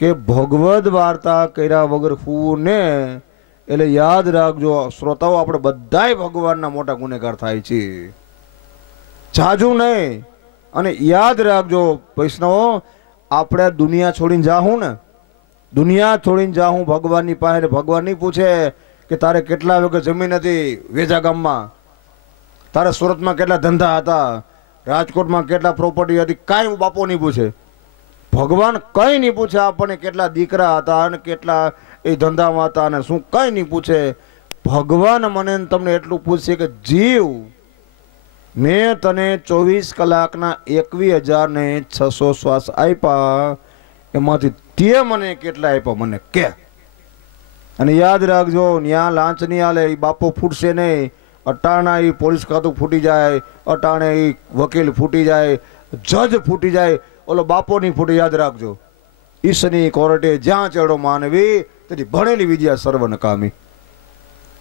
કે ભગવદ વાર્તા કર્યા વગર ફૂવું ને. એટલે યાદ રાખજો શ્રોતાઓ, આપણે બધાય ભગવાનના મોટા ગુનેગાર થાય છે, જાજુ નહીં. અને યાદ રાખજો વૈષ્ણવો, આપણે દુનિયા છોડીને જાહું ને, દુનિયા છોડીને જાહું ભગવાનની પાસે, ભગવાન નહીં પૂછે કે તારે કેટલા વખત જમીન હતી વેજા ગામમાં, તારે સુરતમાં કેટલા ધંધા હતા, રાજકોટમાં કેટલા પ્રોપર્ટી હતી, કાંઈ બાપો નહીં પૂછે. ભગવાન કંઈ નહીં પૂછે આપણને કેટલા દીકરા હતા અને કેટલા એ ધંધામાં હતા અને શું, કંઈ નહીં પૂછે. ભગવાન મને તમને એટલું પૂછશે કે જીવ, મેં તને 24 કલાકના 21,600 શ્વાસ આપ્યા, એમાંથી તે મને કેટલા આપ્યા મને કે. અને યાદ રાખજો, ન્યા લાંચ નહીં હાલે, એ બાપો ફૂટશે નહીં. અટાણા એ પોલીસ ખાતું ફૂટી જાય, અટાણે એ વકીલ ફૂટી જાય, જજ ફૂટી જાય, ઓલો બાપો નહીં ફૂટે. યાદ રાખજો, ઈશની કોર્ટે જ્યાં ચડો માનવી તેથી ભણેલી વિદ્યા સર્વ નકામી.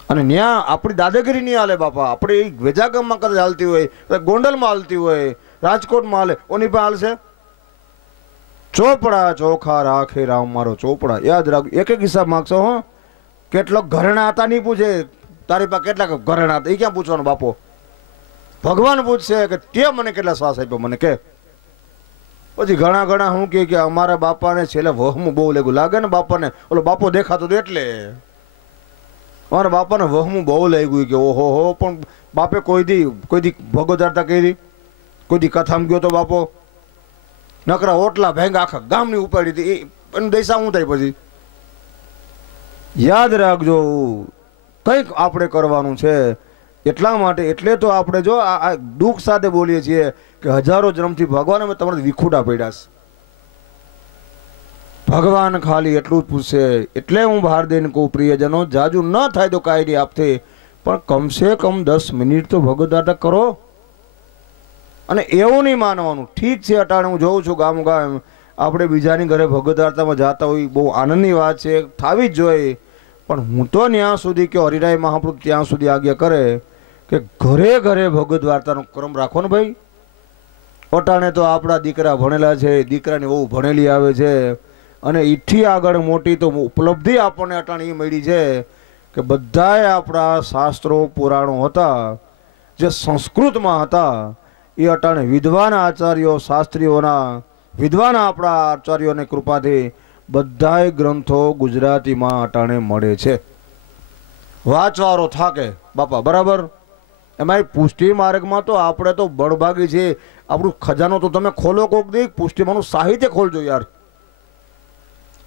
અને ન્યા આપણી દાદાગીરી નહીં હાલે બાપા. આપણે વેજાગામમાં કદાચ હાલતી હોય, ગોંડલમાં હાલતી હોય, રાજકોટમાં હાલે, ઓની પણ હાલશે. ચોપડા ચોખા રાખે રામ મારો ચોપડા. યાદ રાખજો, એક એક હિસાબ માગશો. હો, કેટલો ઘરેણા હતા નહીં પૂછે, તારી પાસે કેટલા ઘરેણા હતા એ ક્યાં પૂછવાનો બાપો. ભગવાન પૂછશે કે તે મને કેટલા શ્વાસ આપ્યો મને કે. પછી ઘણા ઘણા શું કે અમારા બાપાને છેલ્લે વહમું બહુ લેગું લાગે ને બાપાને, ઓલો બાપો દેખાતો એટલે અમારા બાપાને વહમું બહુ લાગ્યું કે ઓહો હો. પણ બાપે કોઈ દી ભગોદારતા કરી, કોઈ દી કથામાં ગયો તો બાપો, નકરા ઓટલા ભેંગા આખા ગામની ઉપાડી હતી. એનું દૈસા શું થાય પછી. યાદ રાખજો, કંઈક આપણે કરવાનું છે. એટલા માટે એટલે તો આપણે જો આ દુઃખ સાથે બોલીએ છીએ કે હજારો જન્મથી ભગવાન અમે તમારે વિખૂટા પડ્યા છે. ભગવાન ખાલી એટલું જ પૂછશે. એટલે હું બહાર દઈને કહું પ્રિયજનો, જાજુ ન થાય તો કાંઈ નહીં આપતે, પણ કમસે કમ 10 મિનિટ તો ભગવદ્વાર્તા કરો. અને એવું નહીં માનવાનું ઠીક છે. અટાણે હું જોઉં છું ગામ આપણે બીજાની ઘરે ભગવદ્વાર્તામાં જતા હોય, બહુ આનંદની વાત છે, થવી જ જોઈએ. પણ હું તો ત્યાં સુધી કે હરિરાય મહાપ્રભુ ત્યાં સુધી આજ્ઞા કરે કે ઘરે ઘરે ભગવદ્વાર્તાનો ક્રમ રાખો ને ભાઈ. અટાણે તો આપણા દીકરા ભણેલા છે, દીકરાની બહુ ભણેલી આવે છે, અને ઈથી આગળ મોટી તો ઉપલબ્ધિ આપણને અટાણે એ મળી છે કે બધાએ આપણા શાસ્ત્રો પુરાણો હતા જે સંસ્કૃતમાં હતા, એ અટાણે વિદ્વાન આચાર્યો શાસ્ત્રીઓના વિદ્વાન આપણા આચાર્યોની કૃપાથી બધાય ગ્રંથો ગુજરાતીમાં અટાણે મળે છે. વાંચવારો થાકે બાપા બરાબર. એમાં પુષ્ટિ માર્ગમાં તો આપણે તો બળભાગી છે. આપણું ખજાનો તો તમે ખોલો કોક દી, પુષ્ટિમાનું સાહિત્ય ખોલજો યાર.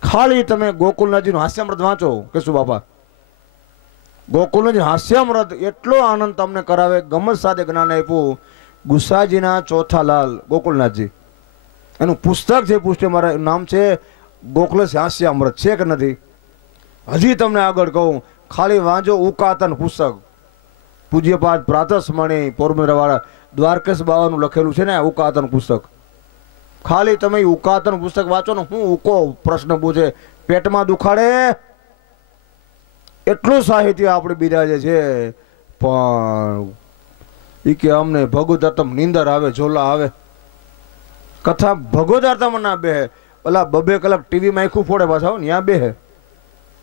ખાલી તમે ગોકુલનાથજીનું હાસ્યામૃત વાંચો કે શું બાપા. ગોકુલનાથજી હાસ્યામૃત એટલો આનંદ તમને કરાવે. ગમત સાથે જ્ઞાન આપ્યું ગુસાજીના ચોથા લાલ ગોકુલનાથજી, એનું પુસ્તક છે પુષ્ટિ મારા નામ છે ગોકુલ હાસ્યામૃત. છે કે નથી? હજી તમને આગળ કહું, ખાલી વાંચો ઉકાતન પુસ્તક, પૂજ્યપાદ પ્રાતસ્મણી પોરબંદરવાળા દ્વારકેશ બાવાનું લખેલું છે ને ઉકાતન પુસ્તક. ખાલી તમે ઉકાતન પુસ્તક વાંચો ને, હું ઉકો પ્રશ્ન પૂછે, પેટમાં દુખાડે એટલું સાહિત્ય આપણે બિરાજે છે. પણ એ કે અમને ભગવદ્વાર્તામાં નીંદર આવે, ઝોલા આવે. કથા ભગવદ્વાર્તામાં ના બેહે. પેલા 2 કલાક ટીવીમાં આખું ફોડે પાછા ત્યાં બેહે.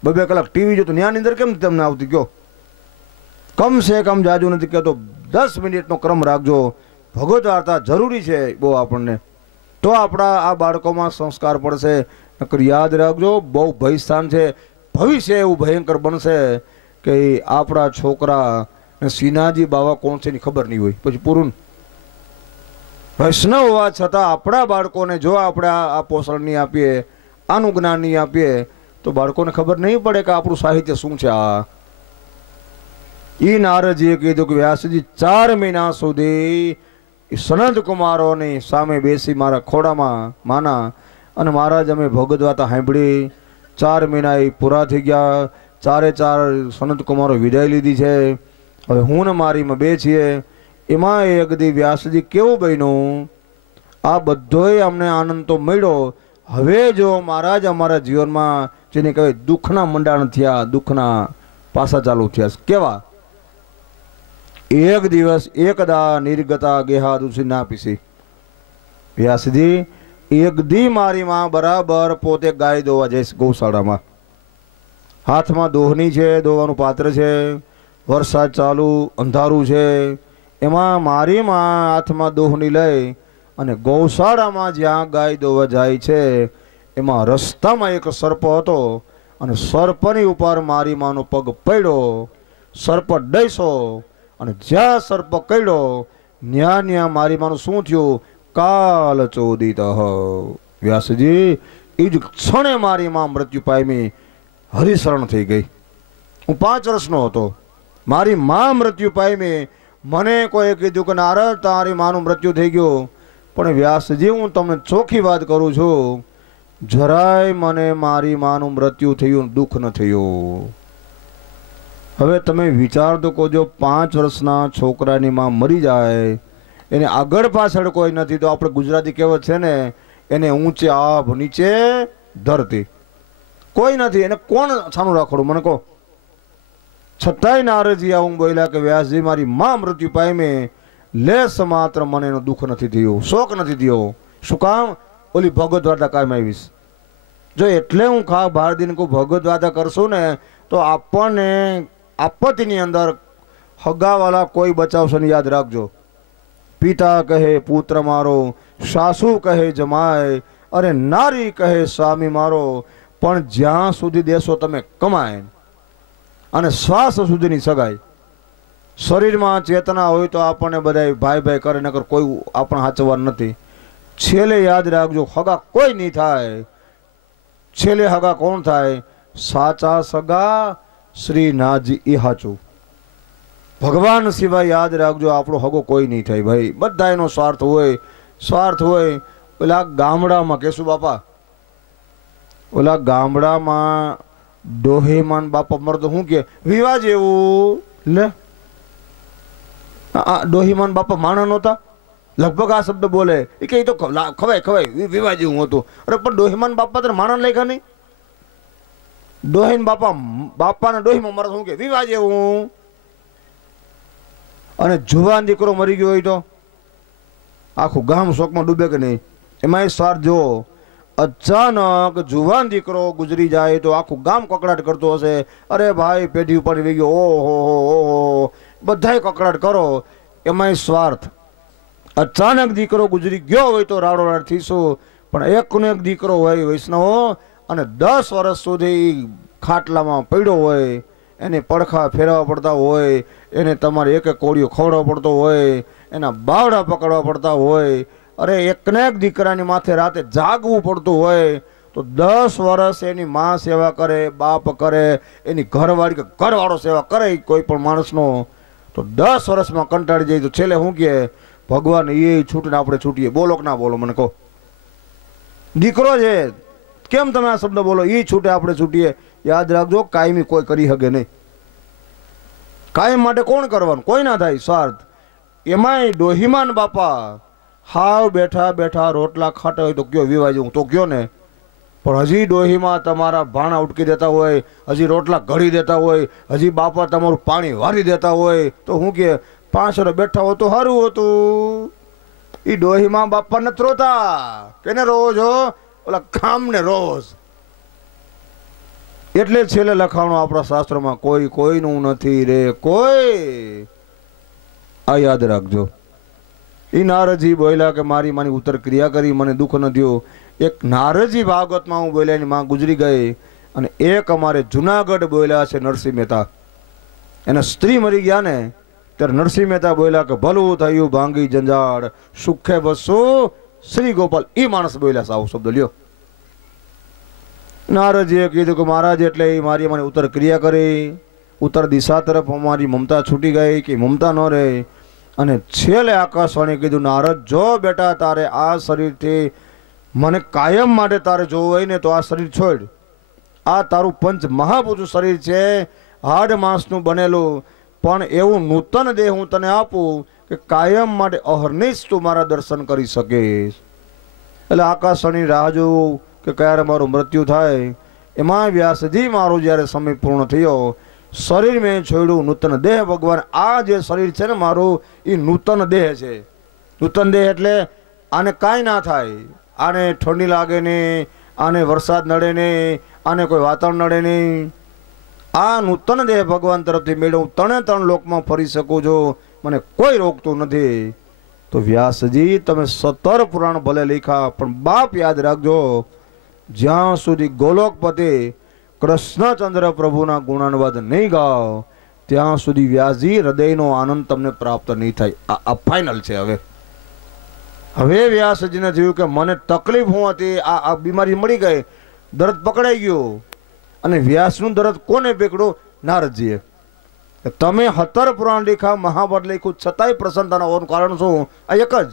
2 કલાક ટીવી જોતો ત્યાં નીંદર કેમ તમને આવતી કયો? કમસે કમ જાજુ નથી કહેતો, 10 મિનિટનો ક્રમ રાખજો. ભગવદ્વાર્તા જરૂરી છે બહુ આપણને, તો આપણા આ બાળકોમાં સંસ્કાર પડશે. નકર યાદ રાખજો, બહુ ભયસ્થાન છે. ભવિષ્ય એવું ભયંકર બનશે કે આપણા છોકરા સિનાજી બાવા કોણ છે એની ખબર નહીં હોય. પછી પૂરું વૈષ્ણવ હોવા છતાં આપણા બાળકોને જો આપણે આ પોષણ નહીં આપીએ, આનું જ્ઞાન નહીં આપીએ, તો બાળકોને ખબર નહીં પડે કે આપણું સાહિત્ય શું છે. આ ઈ નારદજીએ કીધું કે વ્યાસજી 4 મહિના સુધી સનંદ કુમારોની સામે બેસી મારા ખોડામાં માના, અને મહારાજ અમે ભગવદ્વાર્તા સાંભળી. 4 મહિના એ પૂરા થઈ ગયા. 4 સનંદ કુમારો વિદાય લીધી છે. હવે હું ને મારીમાં 2 છીએ. એમાં એક દી વ્યાસજી કેવું બન્યું, આ બધોય અમને આનંદ તો મળ્યો. હવે જો મહારાજ અમારા જીવનમાં જેને કહેવાય દુઃખના મંડાણ થયા, દુઃખના પાસા ચાલુ થયા. કેવા? એક દિવસ એકદા નિર્ગતા ગેહાદુસી ના પીસી. વ્યાસજી એક દી મારી માં બરાબર પોતે ગાય દોવા જઈશ ગૌશાળામાં. હાથમાં દોહની છે, દોવાનું પાત્ર છે, વરસાદ ચાલુ, અંધારું છે. એમાં મારી માં હાથમાં દોહની લઈ અને ગૌશાળામાં જ્યાં ગાય દોવા જાય છે એમાં રસ્તામાં એક સર્પ હતો, અને સર્પની ઉપર મારી માનો પગ પડ્યો, સર્પ ડૈસો અને જ્યાં સર્પ કડ્યો ન્યા મારી માનું શું થયું? કાલ ચોદિત. વ્યાસજી એ જ ક્ષણે મારી માં મૃત્યુ પામી, હરિશરણ થઈ ગઈ. હું 5 વર્ષનો હતો, મારી માં મૃત્યુ પામી. મને કોઈ કીધું કે નારદ તારી માનું મૃત્યુ થઈ ગયું, પણ વ્યાસજી હું તમને ચોખ્ખી વાત કરું છું, જરાય મને મારી માનું મૃત્યુ થયું દુઃખ ન થયું. હવે તમે વિચાર તો કરજો, 5 વર્ષના છોકરાની માં મરી જાય, એને આગળ પાછળ કોઈ નથી, તો આપણે ગુજરાતી કહેવત છે ને, એને ઊંચે આભ નીચે ધરતી, કોઈ નથી, એને કોણ છાનું રાખડું મને કહો? છતાંય નારદજી આવું બોલ્યા કે વ્યાસજી મારી માં મૃત્યુ પામી, લેસ માત્ર મને એનું દુઃખ નથી થયું, શોક નથી થયો. શું કામ? ઓલી ભગવત વાર્તા કાયમ આવીશ. જો એટલે હું ભારતીને કહું ભગવત વાર્તા કરશું ને તો આપણને આપત્તિની અંદર હગાવાલા કોઈ બચાવશે ને, યાદ રાખજો. પિતા કહે પુત્ર મારો, સાસુ કહે જમાય, અરે નારી કહે સ્વામી મારો, પણ જ્યાં સુધી દેશો તમે કમાય અને શ્વાસ સુધીની સગાઈ, શરીરમાં ચેતના હોય તો આપણને બધા ભાઈ ભાઈ કરે, નકર કોઈ આપણે હાચવા નથી. છેલ્લે યાદ રાખજો, હગા કોઈ નહીં થાય. છેલ્લે હગા કોણ થાય? સાચા સગા શ્રી નાથજી એ હાચું. ભગવાન સિવાય યાદ રાખજો આપણો હગો કોઈ નહીં થાય ભાઈ. બધા એનો સ્વાર્થ હોય, સ્વાર્થ હોય. ઓલા ગામડામાં કેશું બાપા, ઓલા ગામડામાં ડોહીમાન બાપા મરતો શું કે વિવાહ જેવું લે. ડોહીમાન બાપા માણા નહોતા, લગભગ આ શબ્દ બોલે એ કે તો ખવાય ખવાય વિવાહ જેવું હતું. અરે પણ ડોહીમાન બાપા તો માણા લખ્યા નહીં. ડોહીન બાપાના ડોહીમાં મારે શું કે વિવાહ જેવું. અને જુવાન દીકરો મરી ગયો હોય તો આખું ગામ શોકમાં ડૂબે કે નહીં? એમાં સ્વાર્થ જુઓ. અચાનક જુવાન દીકરો ગુજરી જાય તો આખું ગામ કકડાટ કરતો હશે, અરે ભાઈ પેઢી ઉપર વી ગયો, ઓહો ઓહો, બધાય કકડાટ કરો. એમાંય સ્વાર્થ. અચાનક દીકરો ગુજરી ગયો હોય તો રાડો રાડ થઈશું, પણ એકનો એક દીકરો હોય વૈષ્ણવ અને 10 વર્ષ સુધી ખાટલામાં પડ્યો હોય, એને પડખા ફેરવા પડતા હોય, એને તમારે એક એક કોળિયો ખવડાવવો પડતો હોય, એના બાવડા પકડવા પડતા હોય, અરે એકને એક દીકરાની માથે રાતે જાગવું પડતું હોય, તો 10 વર્ષ એની માં સેવા કરે, બાપ કરે, એની ઘરવાળી કે ઘરવાળો સેવા કરે કોઈ પણ માણસનો, તો 10 વર્ષમાં કંટાળી જાય. તો છેલ્લે શું કહે? ભગવાન એ છૂટીને આપણે છૂટીએ. બોલો કે ના બોલો મને કહો? દીકરો છે કેમ તમે આ શબ્દ બોલો? એ છૂટે આપણે છૂટીએ. યાદ રાખજો, કાયમી કોઈ કરી શકે નહીં. કાયમ માટે કોણ કરવાનું? કોઈ ના થાય. સ્વાર્થ. એમાંય ડોહીમાન બાપા હાવ બેઠા બેઠા રોટલા ખાતા હોય તો કયો વિવાહ જેવું, તો કયો ને. પણ હજી ડોહીમાં તમારા ભાણા ઉટકી દેતા હોય, હજી રોટલા ઘડી દેતા હોય, હજી બાપા તમારું પાણી વારી દેતા હોય, તો હું કે 5 વર્ષ બેઠા હો તો સારું હતું. એ ડોહીમાં બાપા ને ત્રોતા કેને રોજ હો, ઓલા કામને રોજ. એટલે છેલ્લે લખાણો આપણા શાસ્ત્રમાં, કોઈ કોઈનું નથી રે કોઈ. આ યાદ રાખજો. એ નારદજી બોલ્યા કે મારી માની ઉત્તર ક્રિયા કરી, મને દુઃખ ન થયું. એક નારદજી ભાગવતમાં હું બોલ્યા, એની માં ગુજરી ગઈ. અને એક અમારે જુનાગઢ બોલ્યા છે નરસિંહ મહેતા, એના સ્ત્રી મરી ગયા ને, ત્યારે નરસિંહ મહેતા બોલ્યા કે ભલું થયું ભાંગી જંજાળ, સુખે બસો શ્રી ગોપાલ. એ માણસ બોલ્યા સાવ શબ્દ લ્યો. નારદજીએ કીધું કે મહારાજ એટલે એ મારી મને ઉત્તર ક્રિયા કરી, ઉત્તર દિશા તરફ અમારી મમતા છૂટી ગઈ કે મમતા ન રહે. અને છેલ્લે આકાશવાણી કીધું, નારદ જો બેટા તારે આ શરીરથી મને કાયમ માટે તારે જોવું હોય ને તો આ શરીર છોડ. આ તારું પંચ મહાભૂત શરીર છે, હાડ માંસનું બનેલું, પણ એવું નૂતન દેહ હું તને આપું કે કાયમ માટે અહર્નિશ તું મારા દર્શન કરી શકીશ. એટલે આકાશવાણી રાહ જોવું કે ક્યારે મારું મૃત્યુ થાય. એમાં વ્યાસજી મારો જ્યારે સમય પૂર્ણ થયો, શરીર મેં છોડ્યું, નૂતન દેહ. ભગવાન આ જે શરીર છે ને મારું, એ નૂતન દેહ છે. નૂતન દેહ એટલે આને કાંઈ ના થાય, આને ઠંડી લાગે નહીં, આને વરસાદ નડે નહીં, આને કોઈ વાતાવરણ નડે નહીં. આ નૂતન દેહ ભગવાન તરફથી મેળવું, 3 લોકમાં ફરી શકું છું, મને કોઈ રોકતું નથી. તો વ્યાસજી તમે 17 પુરાણ ભલે લખ્યા, પણ બાપ યાદ રાખજો, જ્યાં સુધી ગોલોકપતિ કૃષ્ણચંદ્ર પ્રભુના ગુણાનુવાદ નહીં ગાઓ ત્યાં સુધી વ્યાસજી હૃદયનો આનંદ તમને પ્રાપ્ત નહીં થાય. આ ફાઇનલ છે. હવે વ્યાસજીને થયું કે મને તકલીફ હું હતી, આ બીમારી મળી ગઈ, દર્દ પકડાઈ ગયું. અને વ્યાસનું દર્દ કોને પકડ્યું? નારદજીએ. તમે 17 પુરાણ લેખા, મહાભારત લખ્યું, છતાંય પ્રસન્નતાના હોવાનું કારણ શું? આ એક જ.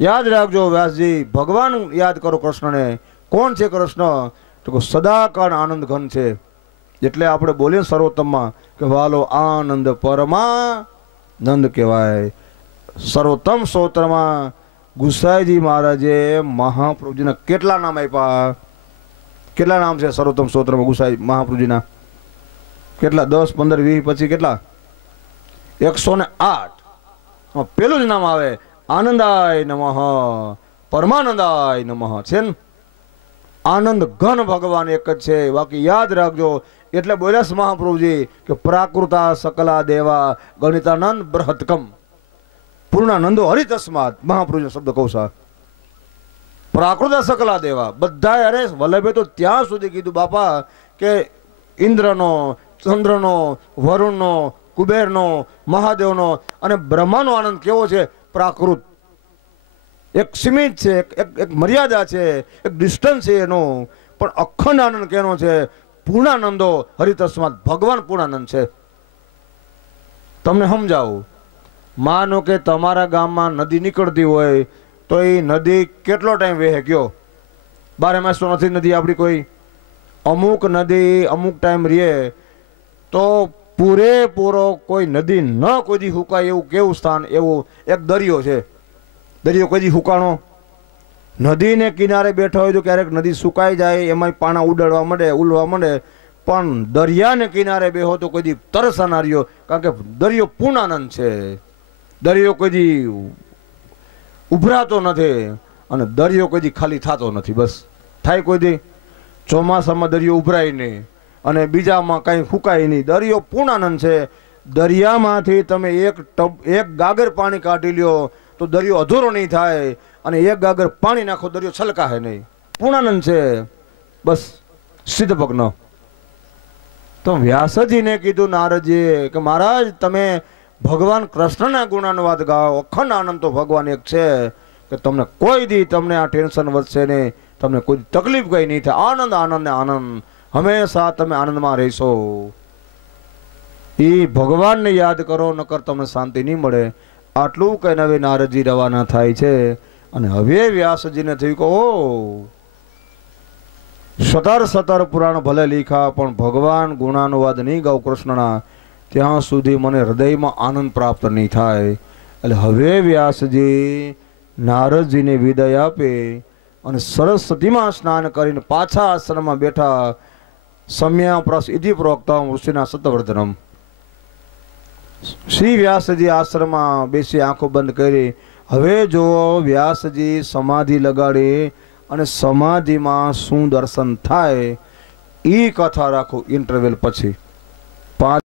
યાદ રાખજો વ્યાસજી, ભગવાન યાદ કરો કૃષ્ણને. કોણ છે કૃષ્ણ? તો સદાકાળ આનંદ ઘન છે. એટલે આપણે બોલીએ સર્વોત્તમમાં કે વાલો આનંદ પરમાનંદ કહેવાય. સર્વોત્તમ સ્તોત્રમાં ગુસાઈજી મહારાજે મહાપ્રભુજીના કેટલા નામ આપ્યા? કેટલા નામ છે સર્વોત્તમ સ્તોત્રમાં ગુસાઈ મહાપ્રભુજીના? કેટલા? 10, 15, 20 પછી કેટલા? 108. પેલું જ નામ આવે આનંદાય નમઃ, પરમાનંદાય નમઃ છે ને. આનંદ ઘન ભગવાન એક જ છે. બાકી યાદ રાખજો. એટલે બોલ્યા મહાપ્રભુજી કે પ્રાકૃતા સકલા દેવા ગણિતાનંદ બૃહત્કમ પૂર્ણાનંદો હરિતસ્માત. મહાપ્રભુજી શબ્દ કહું સા, પ્રાકૃતા સકલા દેવા બધા. અરે વલ્લભે તો ત્યાં સુધી કીધું બાપા કે ઇન્દ્રનો, ચંદ્રનો, વરુણનો, કુબેરનો, મહાદેવનો અને બ્રહ્માનો આનંદ કેવો છે? પ્રાકૃત. એક સીમિત છે, એક મર્યાદા છે, એક ડિસ્ટન્સ છે એનો. પણ અખંડ આનંદ કેનો છે? પૂર્ણાનંદો હરિતસ્માત. ભગવાન પૂર્ણાનંદ છે. તમને સમજાવું. માનો કે તમારા ગામમાં નદી નીકળતી હોય તો એ નદી કેટલો ટાઈમ વહે ગયો? 12 માસ તો નથી નદી આપણી કોઈ. અમુક નદી અમુક ટાઈમ રહે તો પૂરેપૂરો કોઈ નદી ન કોઈ દી હુકાય એવું કેવું સ્થાન? એવું એક દરિયો છે. દરિયો કોઈ દી હુકાણો? નદીને કિનારે બેઠા હોય તો ક્યારેક નદી સુકાઈ જાય, એમાં પાણા ઉડવા માંડે, ઉલવા માંડે. પણ દરિયાને કિનારે બેહો તો કોઈ દી તરસ ના રહ્યો, કારણ કે દરિયો પૂર્ણાનંદ છે. દરિયો કોઈ દી ઉભરાતો નથી અને દરિયો કોઈ દી ખાલી થતો નથી. બસ થાય કોઈ દી? ચોમાસામાં દરિયો ઉભરાય નહીં અને બીજામાં કાંઈ ફૂકાય નહીં. દરિયો પૂર્ણાનંદ છે. દરિયામાંથી તમે એક ગાગર પાણી કાઢી લ્યો તો દરિયો અધૂરો નહીં થાય, અને એક ગાગર પાણી નાખો દરિયો છલકાય નહીં. પૂર્ણાનંદ છે. બસ સિદ્ધ ભગ્ન. તો વ્યાસજીને કીધું નારદજીએ કે મહારાજ તમે ભગવાન કૃષ્ણના ગુણાનુવાદ ગાઓ. અખંડ આનંદ તો ભગવાન એક છે કે તમને કોઈ દી તમને આ ટેન્શન વધશે નહીં, તમને કોઈ તકલીફ કઈ નહીં થાય. આનંદ આનંદ ને આનંદ, હંમેશા તમે આનંદમાં રહેશો. એ ભગવાનને યાદ કરો, નકર તમને શાંતિ નહીં મળે. આટલું કહીને હવે નારદજી રવાના થાય છે. અને હવે વ્યાસજીને થયું કે ઓ 17 પુરાણ ભલે લીખા પણ ભગવાન ગુણાનુવાદ નહીં ગાઉ કૃષ્ણના ત્યાં સુધી મને હૃદયમાં આનંદ પ્રાપ્ત નહીં થાય. એટલે હવે વ્યાસજી નારદજીને વિદાય આપે અને સરસ્વતીમાં સ્નાન કરીને પાછા આશ્રમમાં બેઠા. સમ્યા પ્રસિદ્ધિ પ્રોક્તા ઋષિના સતવર્ધનમ. શ્રી વ્યાસજી આશ્રમમાં બેસી આંખો બંધ કરી. હવે જો વ્યાસજી સમાધિ લગાડી અને સમાધિમાં શું દર્શન થાય એ કથા રાખો ઇન્ટરવેલ પછી.